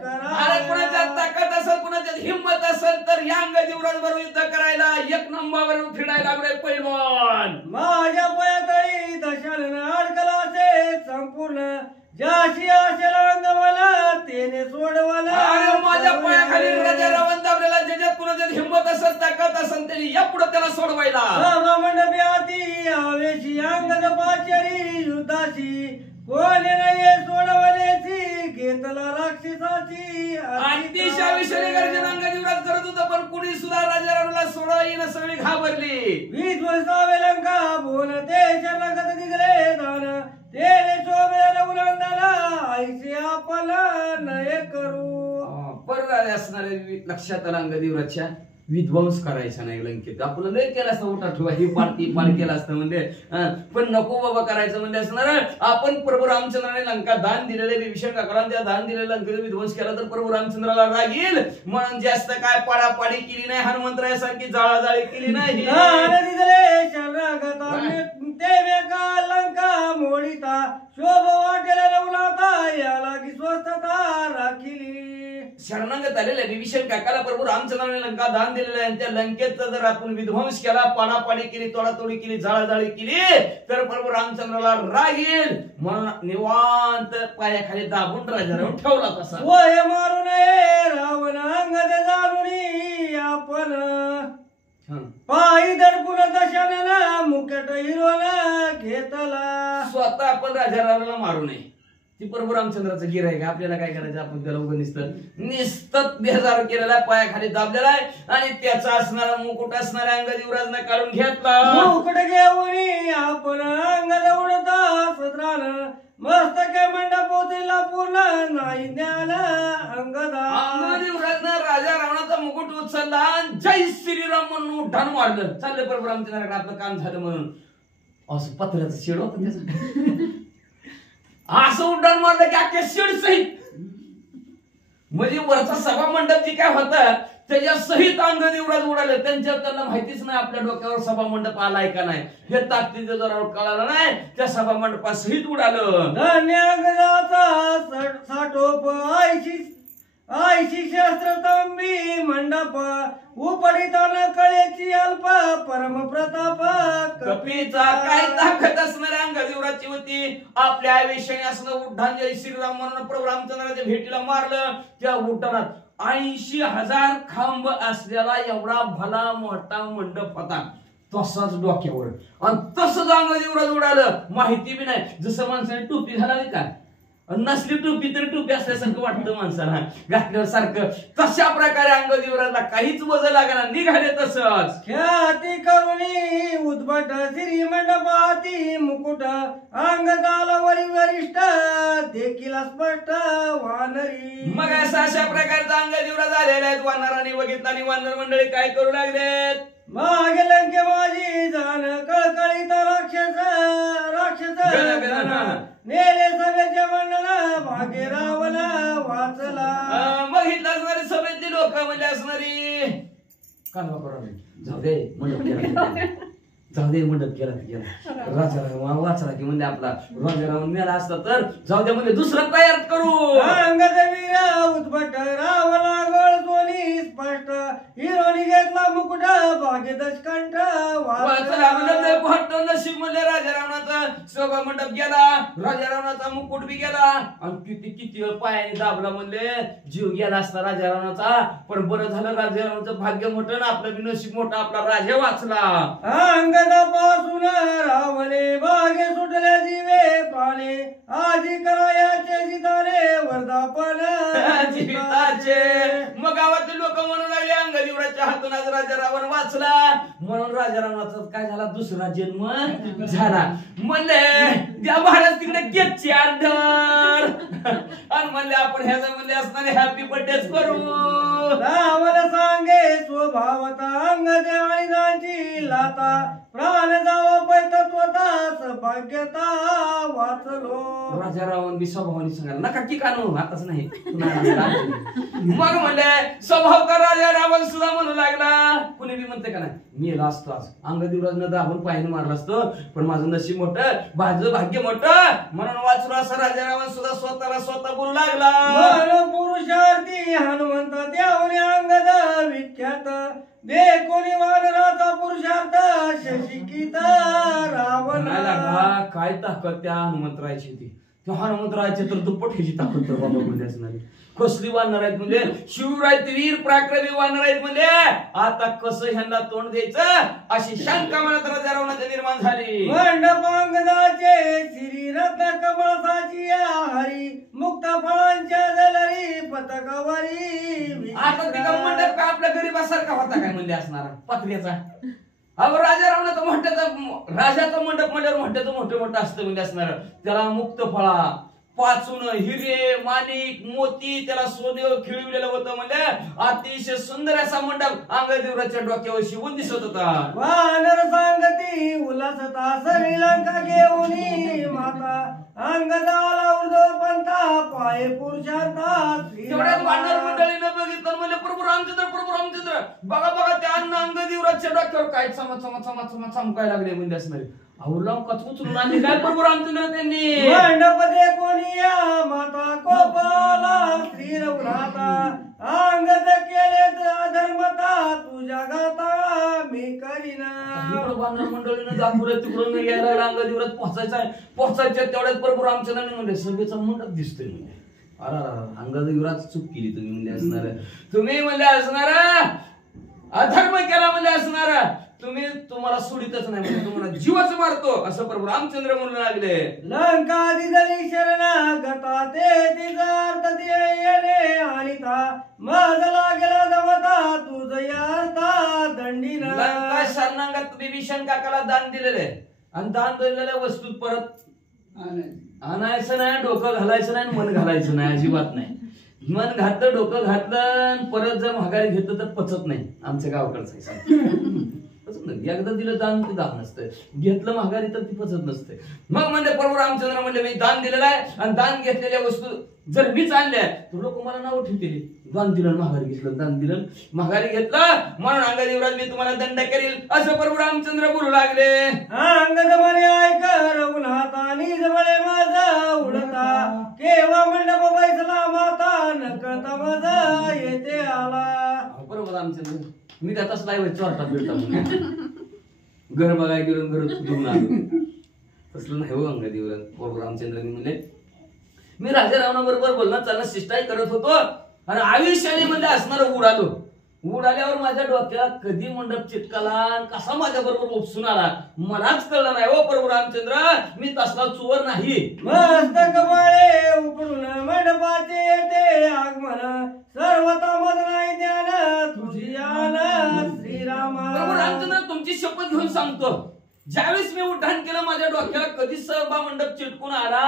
करा कुणाच्या ताकद असेल कुणाच्या हिंमत असेल तर या अंगदेवराज बरोबर युद्ध करायला एक नंबरवर फिरायला लागले पैलवान माझ्या पयातळी दशालन अडकला असे संपूर्ण ज्याशी असेल अंगवाला तेने सोडवाला अरे माझ्या पायाखाली राजा रावण दाबलेला ज्याच्यात कुणाच्यात हिंमत असेल ताकद असेल त्यांनी या पुढे त्याला सोडवायला मंडपी आती आवेशी अंगद पाचरी युद्धाशी कोणी नाही सोडवण्याची घेतला राक्षसाची अतिशय विषयी गर्जना अंगदेवराज करत होता पण कुणी सुद्धा राजा रावणाला सोडवायला सगळी घाबरली विध्वंसावे लंका बोल ते शरणगत दिगले दान तेने शोभेला उलंदाला ऐसे आपला नये करू पर असणारे लक्षात आला अंगदेवराजच्या विध्वंस करायचा नाही लंकेत आपलं लय केलं असतं उठा ठेवा ही पाड केलं असतं म्हणजे पण नको बाबा करायचं म्हणजे असणार आपण प्रभू रामचंद्राने लंका दान दिलेले विभीषण काकाला त्या दान दिलेल्या लंकेचा विध्वंस केला तर प्रभू रामचंद्राला राग येईल म्हणून जास्त काय पाडापाडी केली नाही हनुमंतरायासारखी जाळाजाळी केली नाही लंका मोडिता शोभ वाटेला रवनाता याला की स्वस्तता राखिली शरणागत आलेल्या विभीषण काकाला प्रभू रामचंद्राने लंका दान दिलेलं आहे त्या लंकेचा जर आपण विध्वंस केला पाडापाडी केली तोडातोडी केली जाळाजाळी केली तर प्रभू रामचंद्राला राग येईल म्हणून निवांत पायाखाली दाबून राजाराव ठेवला तसा वय मारू नये रावण अंगद जाणून आपण पायी दडपून दशानन मुकट हिरोला घेतला. स्वतः आपण राजारावला मारू नये. ती प्रभू रामचंद्राचं गिर आहे का? आपल्याला काय करायचं? आपण त्याला उगं निसत बेजार केलेला, पायाखाली दाबलेला आहे आणि त्याचा असणारा मुकुट असणाऱ्या अंग युवराजनं काढून घेतला. मुकुट घेऊन आपण अंगात उडता सत्रान मस्तके मंडपोतीला पूर्ण नाही द्याला अंगदा. अंग युवराजनं राजा रावणाचा मुकुट उचलला आणि जय श्रीराम म्हणून उड्डाण मारलं. चाललं प्रभू रामचंद्राकडे आपलं काम झालं म्हणून. असं पत्र्याचं शेड होतं त्याचं. असं उड्डाण मारलं की अख्ख्या शेड सहित, म्हणजे वरचा सभा मंडप जे काय होतं त्याच्या सहित अंग युवराज उडाले. त्यांना माहितीच नाही आपल्या डोक्यावर सभा मंडप आलाय का नाही. हे ताकदीचं जरा कळालं नाही. त्या सभा मंडपा सहित उडालं. धन्य अंगदाचा साठोप आयशी शस्त्र तंबी मंडप उपडिताना कळेची अल्प परम प्रताप कपीचा काय ताकद असणाऱ्या अंग युवराजची होती. आपल्या आयुष्याने असणं उड्डाण जय श्रीराम म्हणून प्रभू रामचंद्राच्या भेटीला मारलं. त्या उड्डाणात 80,000 खांब असलेला एवढा भला मोठा मंडप होता. तसाच डोक्यावर आणि तसंच अंग युवराज उडालं. माहिती बी नाही. जसं माणसाने टोपी घालावी का, नसली टोपी तरी टोपी असल्यासारखं वाटतं माणसाला घातल्यावर सारखं. तशा प्रकारे अंग युवराजला काहीच वजन लागणार, निघाले तसंच. ख्याती करुणी उद्भट श्री मंडपाती मुकुट अंगदाला वरी वरिष्ठ देखील स्पष्ट वानरी. मग अशा प्रकारचा अंग युवराज आलेले आहेत. वानरांनी बघितलं आणि वानर मंडळी काय करू लागलेत? मागे लंके माझी जाण कळकळीत राक्षस नेले सभेचे मंडळ भागे रावला वाचला. बघितलं असणारी सभेतली लोक म्हणजे असणारी कालवा करावी. जाऊ दे मंडप केला, जाऊ दे मंडप केला. राजा वाचला की म्हणजे आपला राजा रावण मेला असता तर जाऊ दे म्हणजे दुसरा तयार करू. अंगद वीर उद्भट रावला गळ सोनी स्पष्ट हिरोनी घेतला मुकुट भागे दशकंठ वाचला म्हणजे भट्ट नशीब म्हणजे राजा रावणाचा सभा मंडप गेला, राजा रावणाचा मुकुट बी गेला आणि किती वेळ पायाने दाबला म्हणले जीव गेला असता राजा रावणाचा. पण बरं झालं राजा रावणाचं भाग्य मोठं ना आपलं बी नशीब मोठं, आपला राजा वाचला. अंगदापासून रावले भागे सुटले जीवे प्राणे आधी करायाचे जिताले वर्धापन जीविताचे. मग गावातले लोक म्हणू लागले अंग युवराजच्या हातून आज राजा रावण वाचला म्हणून राजा रावणाचा काय झाला दुसरा जन्म झाला. म्हणले त्या महाराज तिकडे केकची ऑर्डर आणि म्हणले आपण ह्याचा म्हणले असणारे हॅपी बर्थडेच करू. रावण सांगे स्वभावता अंग देवाची लाता प्राण जावा पैतत्वता सभाग्यता वाचलो. राजा रावण बी स्वभावाने सांगायला नका की कानू आताच नाही. मग म्हणले स्वभाव का राजा रावण सुद्धा म्हणू लागला. कुणी बी म्हणते का नाही मी असतो आज अंग युवराजनं दाबून पायाने मारला असतो पण माझं नशीब मोठं माझं भाग्य मोठं म्हणून वाचलो असं राजा रावण सुद्धा स्वतः बोलू लागला. पुरुषार्थी हनुमंत देवने अंगद विख्यात दे कोणी वानराचा पुरुषार्थ शशिकित रावण. काय ताकद त्या हनुमंतरायची होती. त्या हनुमंतरायची तर दुप्पट ह्याची ताकद तर बाबा म्हणजे असणारी. कसली वानर आहेत म्हणजे शिवराय वीर पराक्रमी वानर आहेत म्हणजे आता कसं ह्यांना तोंड द्यायचं अशी शंका मनात राजा रावणाची निर्माण झाली. मंडपांगदाचे श्री रत्न कमळाची हरी मुक्त फळांच्या जलरी पतकवरी. आता तिका मंडप का आपल्या गरीबासारखा होता काय म्हणजे असणारा पत्र्याचा. अहो राजा रावणाचा राजाचा मंडप म्हणजे मोठं असतं म्हणजे असणार. त्याला मुक्त फळा पाचून हिरे माणिक मोती त्याला सोने खिळविलेलं होतं म्हणजे अतिशय सुंदर असा मंडप अंगदेवराच्या डोक्यावर शिवून दिसत होता. वानर सांगती उल्हासता श्रीलंका घेऊन माता अंगदाला उर्ध्व पंथा पाय पुरुषार्था. तेवढ्यात वानर मंडळीनं बघितलं म्हणजे प्रभू रामचंद्र बघा त्या अंगदेवराच्या डोक्यावर काय चमकायला लागले म्हणजे असणारे. अहो लंकाच उचलून आणले काय प्रभू रामचंद्र त्यांनी. मंडपदे कोणिया माता कोपाला श्री रघुनाथा अंगद केले अधर्मता तुझ्या गाता मी करीना. वानर मंडळीनं दाखवलं तिकडून यायला अंगदेवरात पोहोचायच्या तेवढ्यात प्रभू रामचंद्राने म्हणजे सभेचा मंडप दिसतोय म्हणजे. अरे अंगदेवरात चूक केली तुम्ही म्हणजे असणार. तुम्ही म्हणजे असणार अधर्म केला म्हणजे असणारा तुम्हाला सोडितच नाही म्हणजे तुम्हाला जीवच मारतो असं प्रभू रामचंद्र म्हणून लागले. लंका दिदली शरणागता ते तिजार्थ येणे आणि माझ लागला जमता तुझ यार्था दंडीना. लंका शरणागत विभीषण काकाला दान दिलेले आणि दान दिलेल्या वस्तू परत आणायचं नाही, डोकं घालायचं नाही, मन घालायचं नाही, अजिबात नाही. मन घातलं, डोकं घातलं, परत जर महागारी घेतलं तर पचत नाही. आमच्या गावाकडचं एकदा दिलं दान ते दान नसतं, घेतलं महागारी तर ती पचत नसते. मग म्हणजे प्रभू रामचंद्र म्हणले मी दान दिलेलं आहे आणि दान घेतलेल्या वस्तू जर मीच आणल्या तर लोक मला नाव ठेवतील, दान दिलं महागारी घेतलं, दान दिलं महागारी घेतलं म्हणून अंगद युवराज मी तुम्हाला दंड करील असं प्रभू रामचंद्र बोलू लागले. अंगद म्हणे ऐक रघुनाथा निज म्हणे माझा उडता केव्हा मंडप बैसला माता नकळता माझा येते आला. प्रभू रामचंद्र मी त्याचाच लाईव्ह चोरटा फिरता म्हणून घर बघायला गेलो, घर घेऊन आलो. तसलं नाही हो अंगद युवराज. प्रभू रामचंद्रांनी म्हणले मी राजा रावणाबरोबर बोलणं चालणं शिष्टाई करत होतो आणि आयुष्याने मध्ये असणारं उडालो. उडाल्यावर माझ्या डोक्यात कधी मंडप चिटकाला कसा माझ्या बरोबर उपसून आला मलाच कळलं नाही हो प्रभू रामचंद्र. मी तसला चोर नाही. मस्तक बळे उपडून मंडपाचे येते आगमन सर्वता मद नाही ज्ञान तुझी आला श्रीरामा. प्रभू रामचंद्र तुमची शपथ घेऊन सांगतो ज्यावेळेस मी उड्डाण केलं माझ्या डोक्याला कधी सभा मंडप चिटकून आला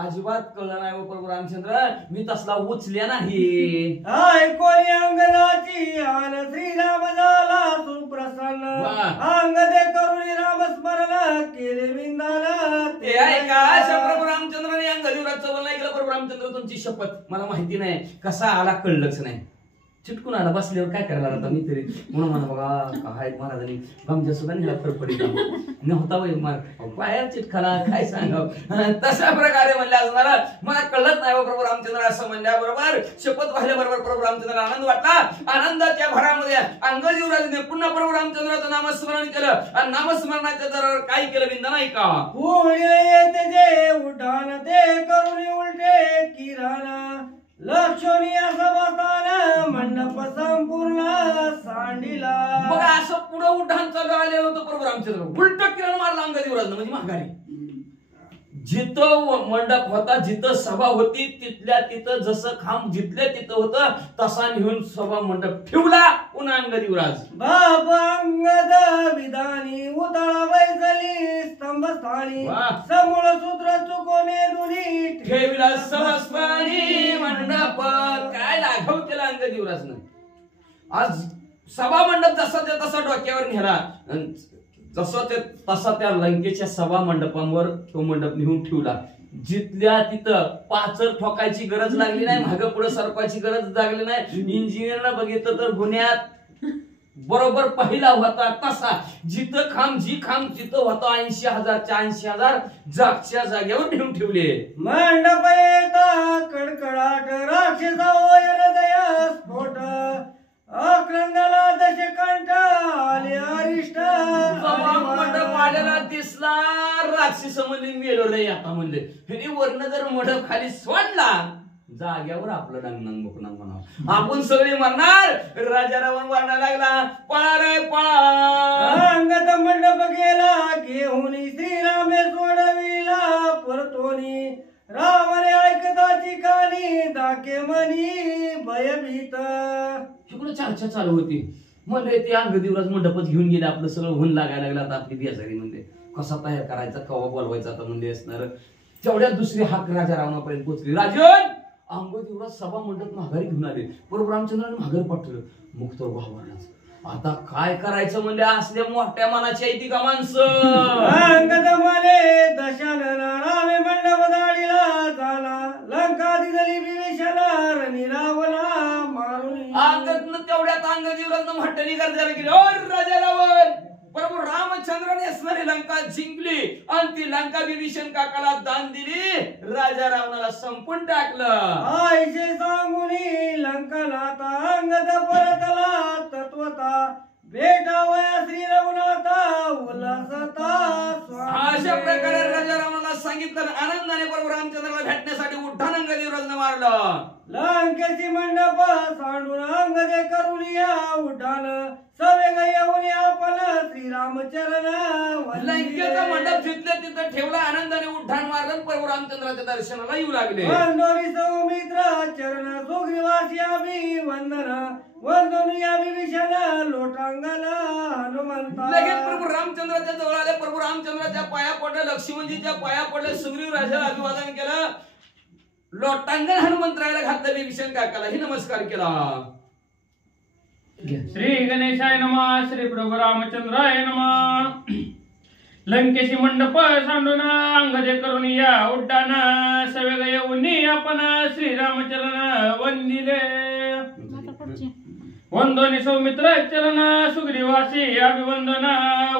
अजिबात कळलं नाही हो प्रभू रामचंद्र. मी तसला उचल्या नाही. कोणी अंगदाची आन श्रीराम झाला सुप्रसन्न अंगदे करून रामस्मरण केले विंदाला ते आहे का अशा प्रभू रामचंद्राने अंगद युवराजचं बोलणं ऐकलं. प्रभू रामचंद्र तुमची शपथ मला माहिती नाही कसा आला कळलंच नाही. चिटकून आला बसल्यावर काय करणार आता मी तरी म्हणून म्हणा बघा काय महाराजांनी गमच्या सुद्धा निघा फरफडी नव्हता बाहेर चिटकाला काय सांगावं तशा प्रकारे म्हणले असणार मला कळत नाही प्रभू रामचंद्र असं म्हणल्याबरोबर शपथ वाहिल्याबरोबर प्रभू रामचंद्र आनंद वाटला. आनंदाच्या भरामध्ये अंगद युवराजने पुन्हा प्रभू रामचंद्राचं नामस्मरण केलं आणि नामस्मरणाच्या दरावर काय केलं बिंदा नाही का येते जे उठान ते करून उलटे किराणा लक्षणी असं बसताना मंडप संपूर्ण सांडीला. बघा असं पुढे उड्डाण चालू आलेलं होतं प्रभू रामचंद्र उलट किरण मारला अंगद युवराजनं म्हणजे महागारी. जिथं मंडप होता जिथं सभा होती तिथल्या तिथं जसं खांब जिथल्या तिथं होतं तसा नेऊन सभा मंडप ठेवला पुन्हा अंगद युवराज. बाप अंगद विधानी उतळा बैसली स्तंभस्थानी समूळ सूत्र चुकोने दुनी ठेवला समस्पानी मंडप. काय लाघव केला अंगद युवराजनं. आज सभा मंडप जसा ते तसा डोक्यावर नेला जसं ते तसा त्या लंकेच्या सभा मंडपांवर तो मंडप नेऊन ठेवला. जिथल्या तिथं पाचर ठोकायची गरज लागली नाही, मागं पुढे सरपायची गरज लागली नाही. इंजिनियरनं बघितलं तर गुन्ह्यात बरोबर पहिला होता तसा जिथं खांब जिथं होता 80,000च्या 80,000 जागच्या जागेवर नेऊन ठेवले. मंडप येता कडकडाट राक्षसा हृदय स्फोट अक्रंदला दश कंठ आले अरिष्ट. मंडप आलेला दिसला राक्षस म्हणले मेलो रे आता म्हणले हे वर्ण जर मंडप खाली सोडला जाग्यावर आपलं डांगणांग बोकणांग म्हणावं आपण सगळे मरणार. राजा रावण वाढायला लागला पळा रे पळा. अंगद मंडप गेला घेऊन श्रीरामे सोडविला परतोनी रावणे ऐकताची कानी दाके मनी भयभीत. तिकडे चर्चा चालू होती म्हणजे ते अंगद युवराज मंडपच घेऊन गेले आपलं सगळं होऊन लागायला लागलं. आता आपली बेजारी म्हणजे कसा तयार करायचा कवा बोलवायचा आता म्हणजे असणार. तेवढ्या दुसरी हाक राजा रावणापर्यंत पोहोचली. राजन अंगद युवराज सभा मंडप माघारी घेऊन आले. प्रभू रामचंद्राने माघारी पाठवलं. मुक्त भावालाच आता काय करायचं म्हणजे असल्या मोठ्या मनाची आहे ती का माणसं. अंगद माले दशानन रामे मंडप दाडीला झाला लंका दिदली विभीषणा रणी रावला मारून. अंगदनं तेवढ्यात अंगद युवराजनं म्हटली गर्जाला गेली ओ राजा रावण प्रभू रामचंद्राने असणारी लंका जिंकली आणि ती लंका विभीषण काकाला दान दिली. राजा रावणाला संपून टाकलं. आयशे सांगुनी लंकनाथा अंगद परतला तत्वता भेटावया श्री रघुनाथा उल्हासता. अशा प्रकारे राजा रावणाला सांगितलं आनंदाने प्रभू रामचंद्राला भेटण्यासाठी उड्डाण अंगद युवराजनं मारलं. मारलं. लंकेची मंडप सांडून अंग दे करून या उड्डाण सवेग येऊन आपण श्रीरामचरण लंकेचा मंडप जिथल्या तिथं ठेवला, आनंदाने उड्डाण मारलं, प्रभू रामचंद्राच्या दर्शनाला येऊ लागले. वंदोनी सौमित्र चरण सुग्रीवासी अभिवंदन वंदोन या विभीषण लोटांगण हनुमंता. लगेच प्रभू रामचंद्राच्या जवळ आले, प्रभू रामचंद्राच्या पाया पडले, लक्ष्मणजीच्या पाया पडले, सुग्रीव राजाला अभिवादन केलं, लोटांगण हनुमंतरायला घातलं, विभीषण काकाला ही नमस्कार केला. श्री गणेशाय नमः. श्री प्रभू रामचंद्राय नमः. लंकेशी मंडप सांडून अंगदे करून या उड्डाण सवेग येऊन आपण श्रीरामचरण वंदिले. वंदोनी सौमित्र चरण सुग्रीवासी अभिवंदन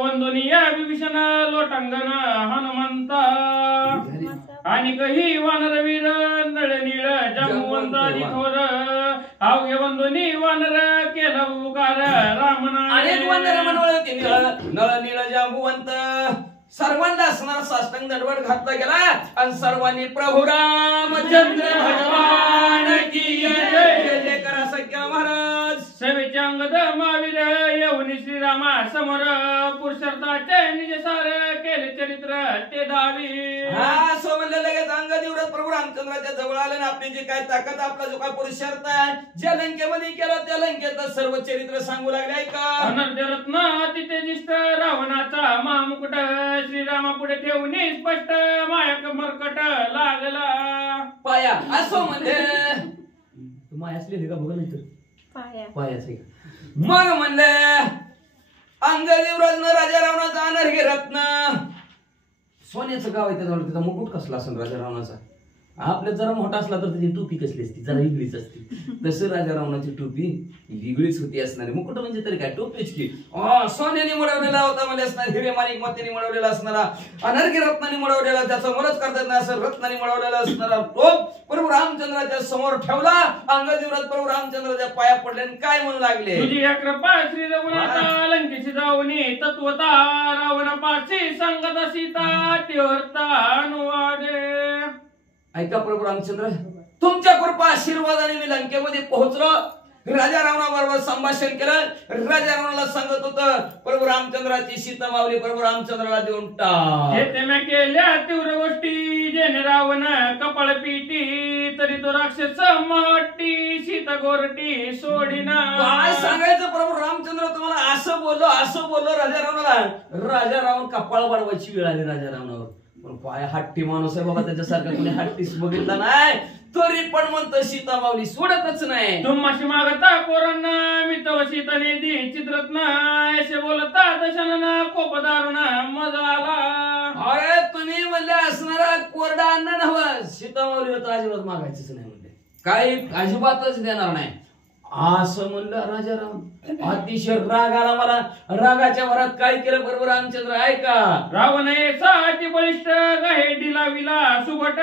वंदोनी या विभीषण लोटांगण हनुमंता. आणि कही वानरवीर नळनीळ जांबुवंतादी थोर अवघे वंदोनी वानर केला उपकार रामना. अनेक वंदन म्हणवळ नळनीळ जांबुवंत सर्वांना असणार साष्टांग दंडवत घातला गेला आणि सर्वांनी प्रभू रामचंद्र भगवान की जय जय करा सख्या महाराज. सेवेचे अंगद महावीर येऊन श्रीरामा समोर पुरुषार्थाचे निज सार केले चरित्र ते दावी. हा सो म्हणलं लगेच अंग दिवस प्रभू रामचंद्राच्या जवळ आले ना आपली जी काय ताकद आपला जो काय पुरुषार्थ आहे ज्या लंकेमध्ये केलं त्या लंकेचं सर्व चरित्र सांगू लागले. ऐका अनर्ध्य रत्न तिथे जिष्ट रावणाचा महामुकुट श्रीरामा पुढे ठेवून स्पष्ट मायक मरकट लागला पाया. असो म्हणजे माया असली का बघा नाही तर पायाचे मग म्हणले अंगदेवराजनं राजा रावणाचा अनर्घ्य रत्न सोन्याचं गाव आहे त्याजवळ, त्याचा मुकुट कसला असेल राजा रावणाचा. आपल्या जरा मोठा असला तर त्याची टोपी कसली असती, जरा वेगळीच असते. तसं राजा रावणाची टोपी वेगळीच होती असणारी. मुकुट म्हणजे तरी काय टोपीच की सोन्याने मळवलेला होता म्हणजे असणार, हिरे माणिक मोत्याने मळवलेला असणारा, अनर्घ्य रत्नाने मळवलेला, त्याचा मोलच करतात ना असं रत्नाने मळवलेला असणारा टोप प्रभू रामचंद्राच्या समोर ठेवला. अंगदेवराज प्रभू रामचंद्राच्या पाया पडले आणि काय म्हणू लागले. तुझी या कृपा श्री रघुनाथा लंकेची जाऊनी तत्वता रावणापाशी सांगता सीता तीव्रता अनुवादे. ऐका प्रभू रामचंद्र, तुमच्या कृपा आशीर्वादाने मी लंकेमध्ये पोहोचलो. राजा रावणाबरोबर संभाषण केलं. राजा रावणाला सांगत होतं प्रभू रामचंद्राची सीता मावली प्रभू रामचंद्राला देऊन टाक. केल्या तीव्र गोष्टी जेने रावण कपाळ पिटी तरी तो राक्षस महटी सीता गोरटी सोडिना. काय सांगायचं प्रभू रामचंद्र तुम्हाला, असं बोललो राजा रावणाला. राजा रावण कपाळ वाढवायची वेळ आली राजा रावणावर. पण पाय हट्टी माणूस आहे बाबा, त्याच्यासारखा कोणी हट्टीस बघितला नाही, तरी पण म्हणतो सीता मावली सोडतच नाही. तुम्हाशी मागता कोरांना मी तव सीता नेदी चित्रत्न असे बोलता दशनाना कोप दारुण मजा आला. अरे तुम्ही म्हणले असणारा कोरडा अन्न नव्हं, सीता मावली तर अजिबात मागायचंच नाही म्हणले, काही अजिबातच देणार नाही असं म्हणलं राजा राम. अतिशय राग आला मला. रागाच्या भरात काय केलं प्रभू रामचंद्र ऐका. रावण साठी बलिष्ठ गाहेडी लाविला सुगट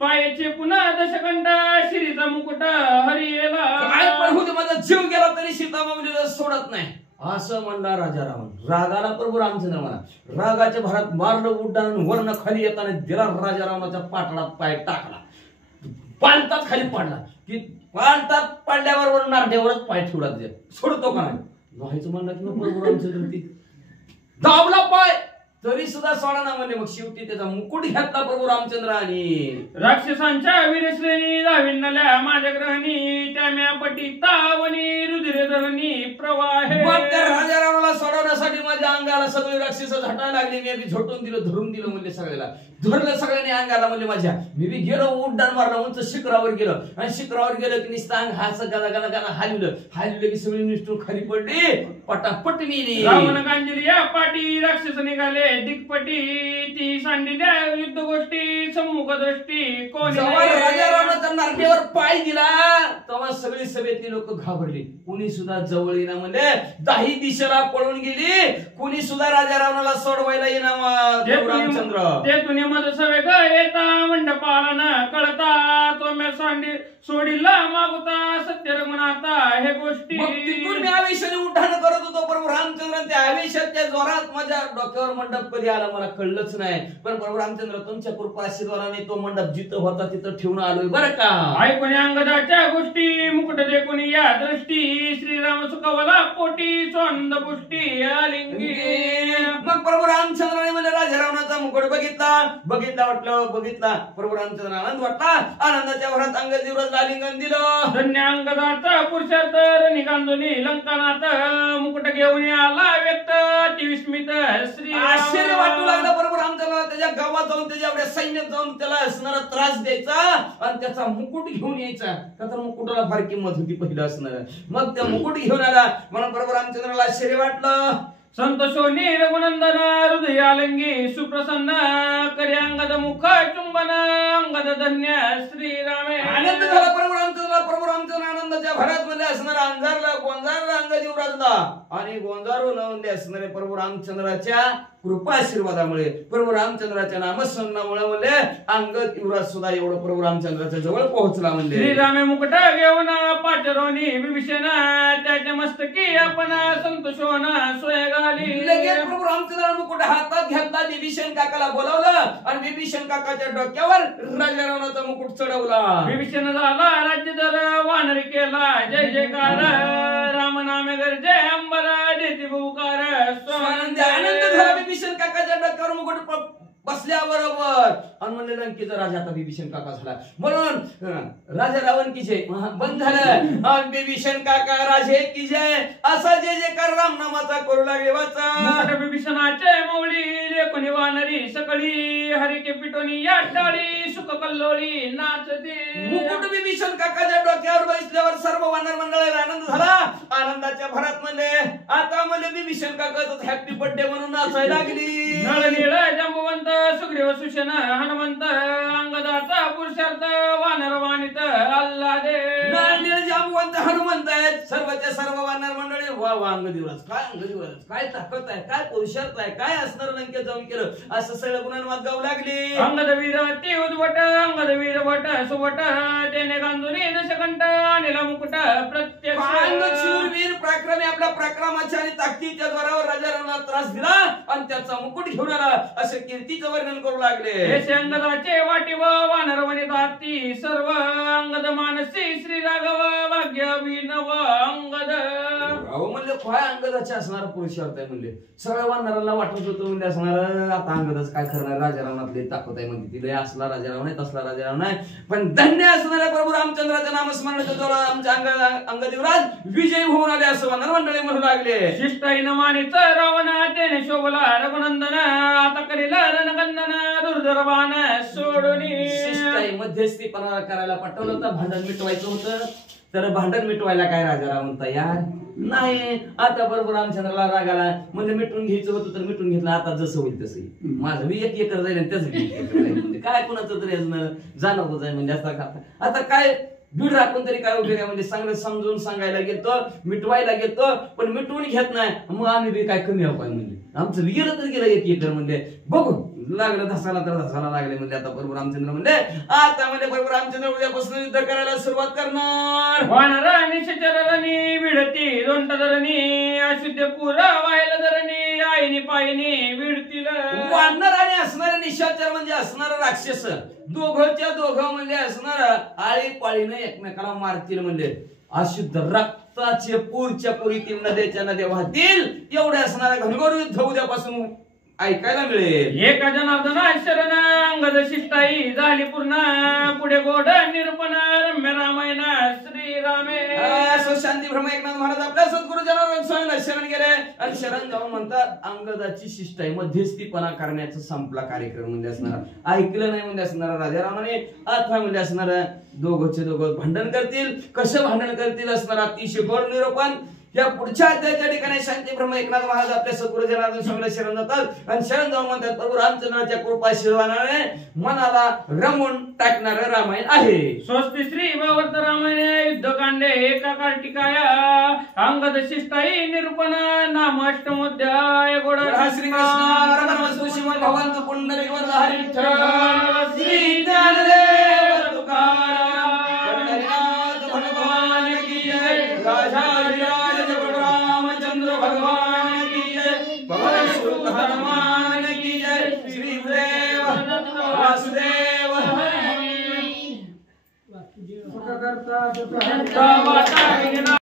पायाचे पुन्हा दशकंठ श्रीचा मुकुट हरियेला. काय पण होते माझा जीव गेला तरी सीता मावलीला सोडत नाही असं म्हणला राजा रावण. रागाला प्रभू रामचंद्र मला. रागाच्या भरात मारलं उड्डाण, वर्ण खाली येताना दिला राजा रावणाच्या पाटलात पाय टाकला, पालतात खाली पडला की पालतात पडल्यावर नारड्यावरच पाय ठेवला. सोडतो का नाहीच म्हणला की प्रभू रामचंद्र ती दाबला पाय तरी सुद्धा सोडा ना म्हणले. मग शेवटी त्याचा मुकुट घातला प्रभू रामचंद्र आणि राक्षसांच्या वीरश्रेणी दाविन्नल्या माझ्या ग्रहणी त्या पटी तावणी रुधिरे धरणी प्रवाहे. राजा रावणाला सोडवण्यासाठी माझ्या अंगाला सगळे राक्षस झटायला लागले. मी बी झोटून दिलं, धरून दिलं म्हणले, सगळ्याला धरलं सगळ्यांनी अंगाला म्हणले माझ्या. मी बी गेलो उड्डाण मारलं, उंच शिखरावर गेलो आणि शिखरावर गेलं की निस्ता अंग हास गाला गाला गाला हालवलं की सगळी निष्ठून खाली पडली, पटापट नेली. रावण गांजली या पाटी राक्षस निघाले दिग्पटी ती सांडिल्या युद्ध गोष्टी सम्मुख दृष्टी कोणी. राजा रावणाच्या नारड्यावर पाय दिला तेव्हा सगळी सभेतली लोक घाबरली. कुणी सुद्धा जवळ येईना म्हणजे 10 दिशेला पळून गेली. कुणी सुद्धा राजा रावणाला सोडवायला येईना. रामचंद्र ते तुने मध सवे ग येता मंडपाला न कळता तो मी सोडीला मागता सत्य रघुनाथा हे गोष्टी. तिथून मी आवेशाने उठाण करत होतो प्रभू रामचंद्र त्या आवेशाच्या जोरात माझ्या डोक्यावर मंडप कधी आला मला कळलंच नाही. पण प्रभू रामचंद्र तुमच्या कृपा आशीर्वादाने तो मंडप जिथं होता तिथं ठेवून आलोय बरं का. ऐकून अंगदाच्या गोष्टी मुकुट देखून या दृष्टी श्रीराम सुखवला पोटी चोंद पुष्टी आलिंगी. मग प्रभू रामचंद्राने म्हणजे राजा रावणाचा मुकुट बघितला प्रभू रामचंद्र आनंद वाटला. आनंदाच्या भरात अंगदेवराज आलिंगन दिलं. धन्य अंगदाचा पुरुषार्थ निकांदोनी लंकानाथ मुकुट घेऊन आला व्यक्त अतिविस्मित श्री. आश्चर्य वाटू लागलं प्रभू रामचंद्राला. त्याच्या गावात जाऊन त्याच्या एवढ्या सैन्यात जाऊन त्याला असणारा त्रास द्यायचा आणि त्याचा मुकुट घेऊन यायचा. का तर मुकुटाला फार किंमत होती पहिलं असणार. मग त्या मुकुट घेऊन आला म्हणून प्रभू रामचंद्राला आश्चर्य वाटलं. संतोषोनी रघुनंदन हृदयालंगी सुप्रसन्न करी अंगद मुख चुंबन अंगद धन्य श्रीरामे. आनंद झाला प्रभू रामचंद्राला. प्रभू रामचंद्र आनंदाच्या भरात मध्ये असणारा अंजारला गोंजारला अंगद युवराजला आणि गोंजारू नवंदे असणारे प्रभू रामचंद्राच्या कृपा आशीर्वादामुळे प्रभू रामचंद्राच्या नामस्मरणामुळे म्हणले अंगद युवराज सुद्धा एवढं प्रभू रामचंद्राच्या जवळ पोहोचला. म्हणले श्रीरामे मुकुट घेऊन पाचरोनी विभीषण त्याच्या मस्तकी आपण संतोषोन सोय घाली. लगेच प्रभू रामचंद्र मुकुट हातात घेतला. विभीषण काकाला बोलावलं आणि विभीषण काकाच्या डोक्यावर राजा रावणाचा मुकुट चढवला. विभीषण झाला राज्यधर वानरी केला जय जयकार राम नामे गरजे अंबर देती बहुकार. आनंद झाला विभीषण काकाच्या डोक्यावर मुकुट बसल्याबरोबर आणि म्हणले लंकेचा राजा आता विभीषण काका झाला. म्हणून राजा रावण की जय बंद झालं. विभीषण काका राजे की जय असा जय जयकार राम नामाचा करू लागले वाचा. विभीषणाचे मौली कोणी वानरी सकळी हरिके पिटोनी या टाळी सुख कल्लोळी नाचते. मुकुट विभीषण काकाच्या डोक्यावर बसल्यावर सर्व वानर मंडळाला आनंद झाला. आनंदाच्या भरात म्हणले आता म्हणले विभीषण काका हॅपी बर्थडे म्हणून नाचायला लागली. नळनीळ जांबुवंत सुग्रीव सुषण हनुमंत अंगदाचा पुरुषार्थ वानर वाणित आल्हादे. नळनीळ जांबुवंत हनुमंत आहेत सर्वच्या सर्व वानर मंडळी. वा वा अंगदेवराज काय अंगदेवराज काय ताकद आहे काय पुरुषार्थ आहे काय असणार लंकेत जाऊन केलं असं सगळं गुणांवाद गाऊ लागली. अंगदवीर ती उद्भट अंगदवीर वट सुवट त्याने गांधुनी दशकंठ आणला मुकुट प्रत्यक्ष. शूरवीर पराक्रमी आपल्या पराक्रमाच्या आणि ताकदीच्या जोरावर राजा रावणाला त्रास दिला आणि त्याचा मुकुट घेऊन आला असे कीर्तीचं वर्णन करू लागले. हे अंगदाचे वाटी व वानर वनिताती सर्व अंगद मानसी श्री राघव भाग्य अभिनव अंगद. अहो म्हणले काय अंगदाचे असणार पुरुषार्थ आहे म्हणले. सगळ्या वानराला वाटत होतं म्हणजे असणार आता अंगदाच काय करणार राजा रावणातले ताकद आहे म्हणजे तिला असला राजा रावण आहे तसला राजा रावण आहे. पण धन्य असणाऱ्या प्रभू रामचंद्राच्या नामस्मरणाच्या जोरावर आमच्या अंगद युवराज विजयी होऊन आले असं वानर मंडळी म्हणू लागले. शिष्टाईन मानित रावण त्याने शोभला रघुनंदन आता करीला रणगंधन दुर्धर्वान सोडून. शिष्टाई मध्यस्थीपणा करायला पाठवलं होतं. भांडण मिटवायचं होतं तर भांडण मिटवायला काय राजा रावण तयार नाही. आता बरोबर रामचंद्राला रागाला म्हणजे मिटून घ्यायचं होतं तर मिटून घेतलं. आता जसं होईल तसं माझं मी 1 एकर जाईल आणि त्याच 1 एकर जाईल म्हणजे काय कुणाचं तरी जाणवत जाईल म्हणजे आता काय बीड राखून तरी काय उपयोग आहे म्हणजे चांगलं समजून सांगायला गेलतो मिटवायला गेलतो पण मिटवून घेत नाही. मग आम्ही बी काय कमी आहोत म्हणजे आमचं गेलं तर गेलं 1 एकर म्हणजे बघू लागलं धसाला तर धसाला लागले म्हणजे आता प्रभू रामचंद्र म्हणजे आता म्हणजे प्रभू रामचंद्र उद्यापासून युद्ध करायला सुरुवात करणार. वानरानी शचरणी विडती दोंटधरणी अशुद्ध पुरा वाहिला धरणी आईनी पायनी विडतील. वानर आणि असणारे निशाचर म्हणजे असणारा राक्षस दोघंच्या दोघं म्हणजे असणार आळी पाळीने एकमेकाला मारतील म्हणजे अशुद्ध रक्ताचे पूरच्या पुरी ती नद्याच्या नद्या वाहतील एवढे असणारा घनघोर युद्ध उद्यापासून ऐकायला मिळेल. एका जनार्दन शरण अंगद शिष्टाई झाली पूर्ण पुढे गोड निरूपण रम्य रामायण श्रीरामे. असं शांती ब्रह्म एकनाथ महाराज आपल्या सद्गुरु जनार्दन स्वामीला शरण गेले आणि शरण जाऊन म्हणतात अंगदाची शिष्टाई मध्यस्थीपणा करण्याचा संपला कार्यक्रम म्हणजे असणार ऐकलं नाही म्हणजे असणारा राजा रामाने आता म्हणजे असणार दोघंचे दोघं भांडण करतील. कसं भांडण करतील असणार अतिशय गोड निरूपण या पुढच्या अध्यायाच्या ठिकाणी शांती ब्रह्म एकनाथ महाराज आपल्या सद्गुरु जनार्दन स्वामीला शरण जातात आणि शरण जाऊन म्हणतात प्रभू रामचंद्राच्या कृपा शिवाने मनाला रमून टाकणारं रामायण आहे. स्वस्ति श्री भागवत रामायण कांडे एका कार्तिकाया अंगद शिष्टाई निरूपण नामाष्टमोध्याय गोड श्रीकृष्ण परमस्तु श्रीमद भगवंत पुंडलिक वरद विठ्ठल श्री ज्ञानदेव तुकाराम पंढरीनाथ भगवान की जय राजाधिराज रामचंद्र भगवान की जय भगवान शुद्ध हनुमान की जय श्री देव वासुदेव सुखकर्ता दुःखहर्ता वाताविघ्न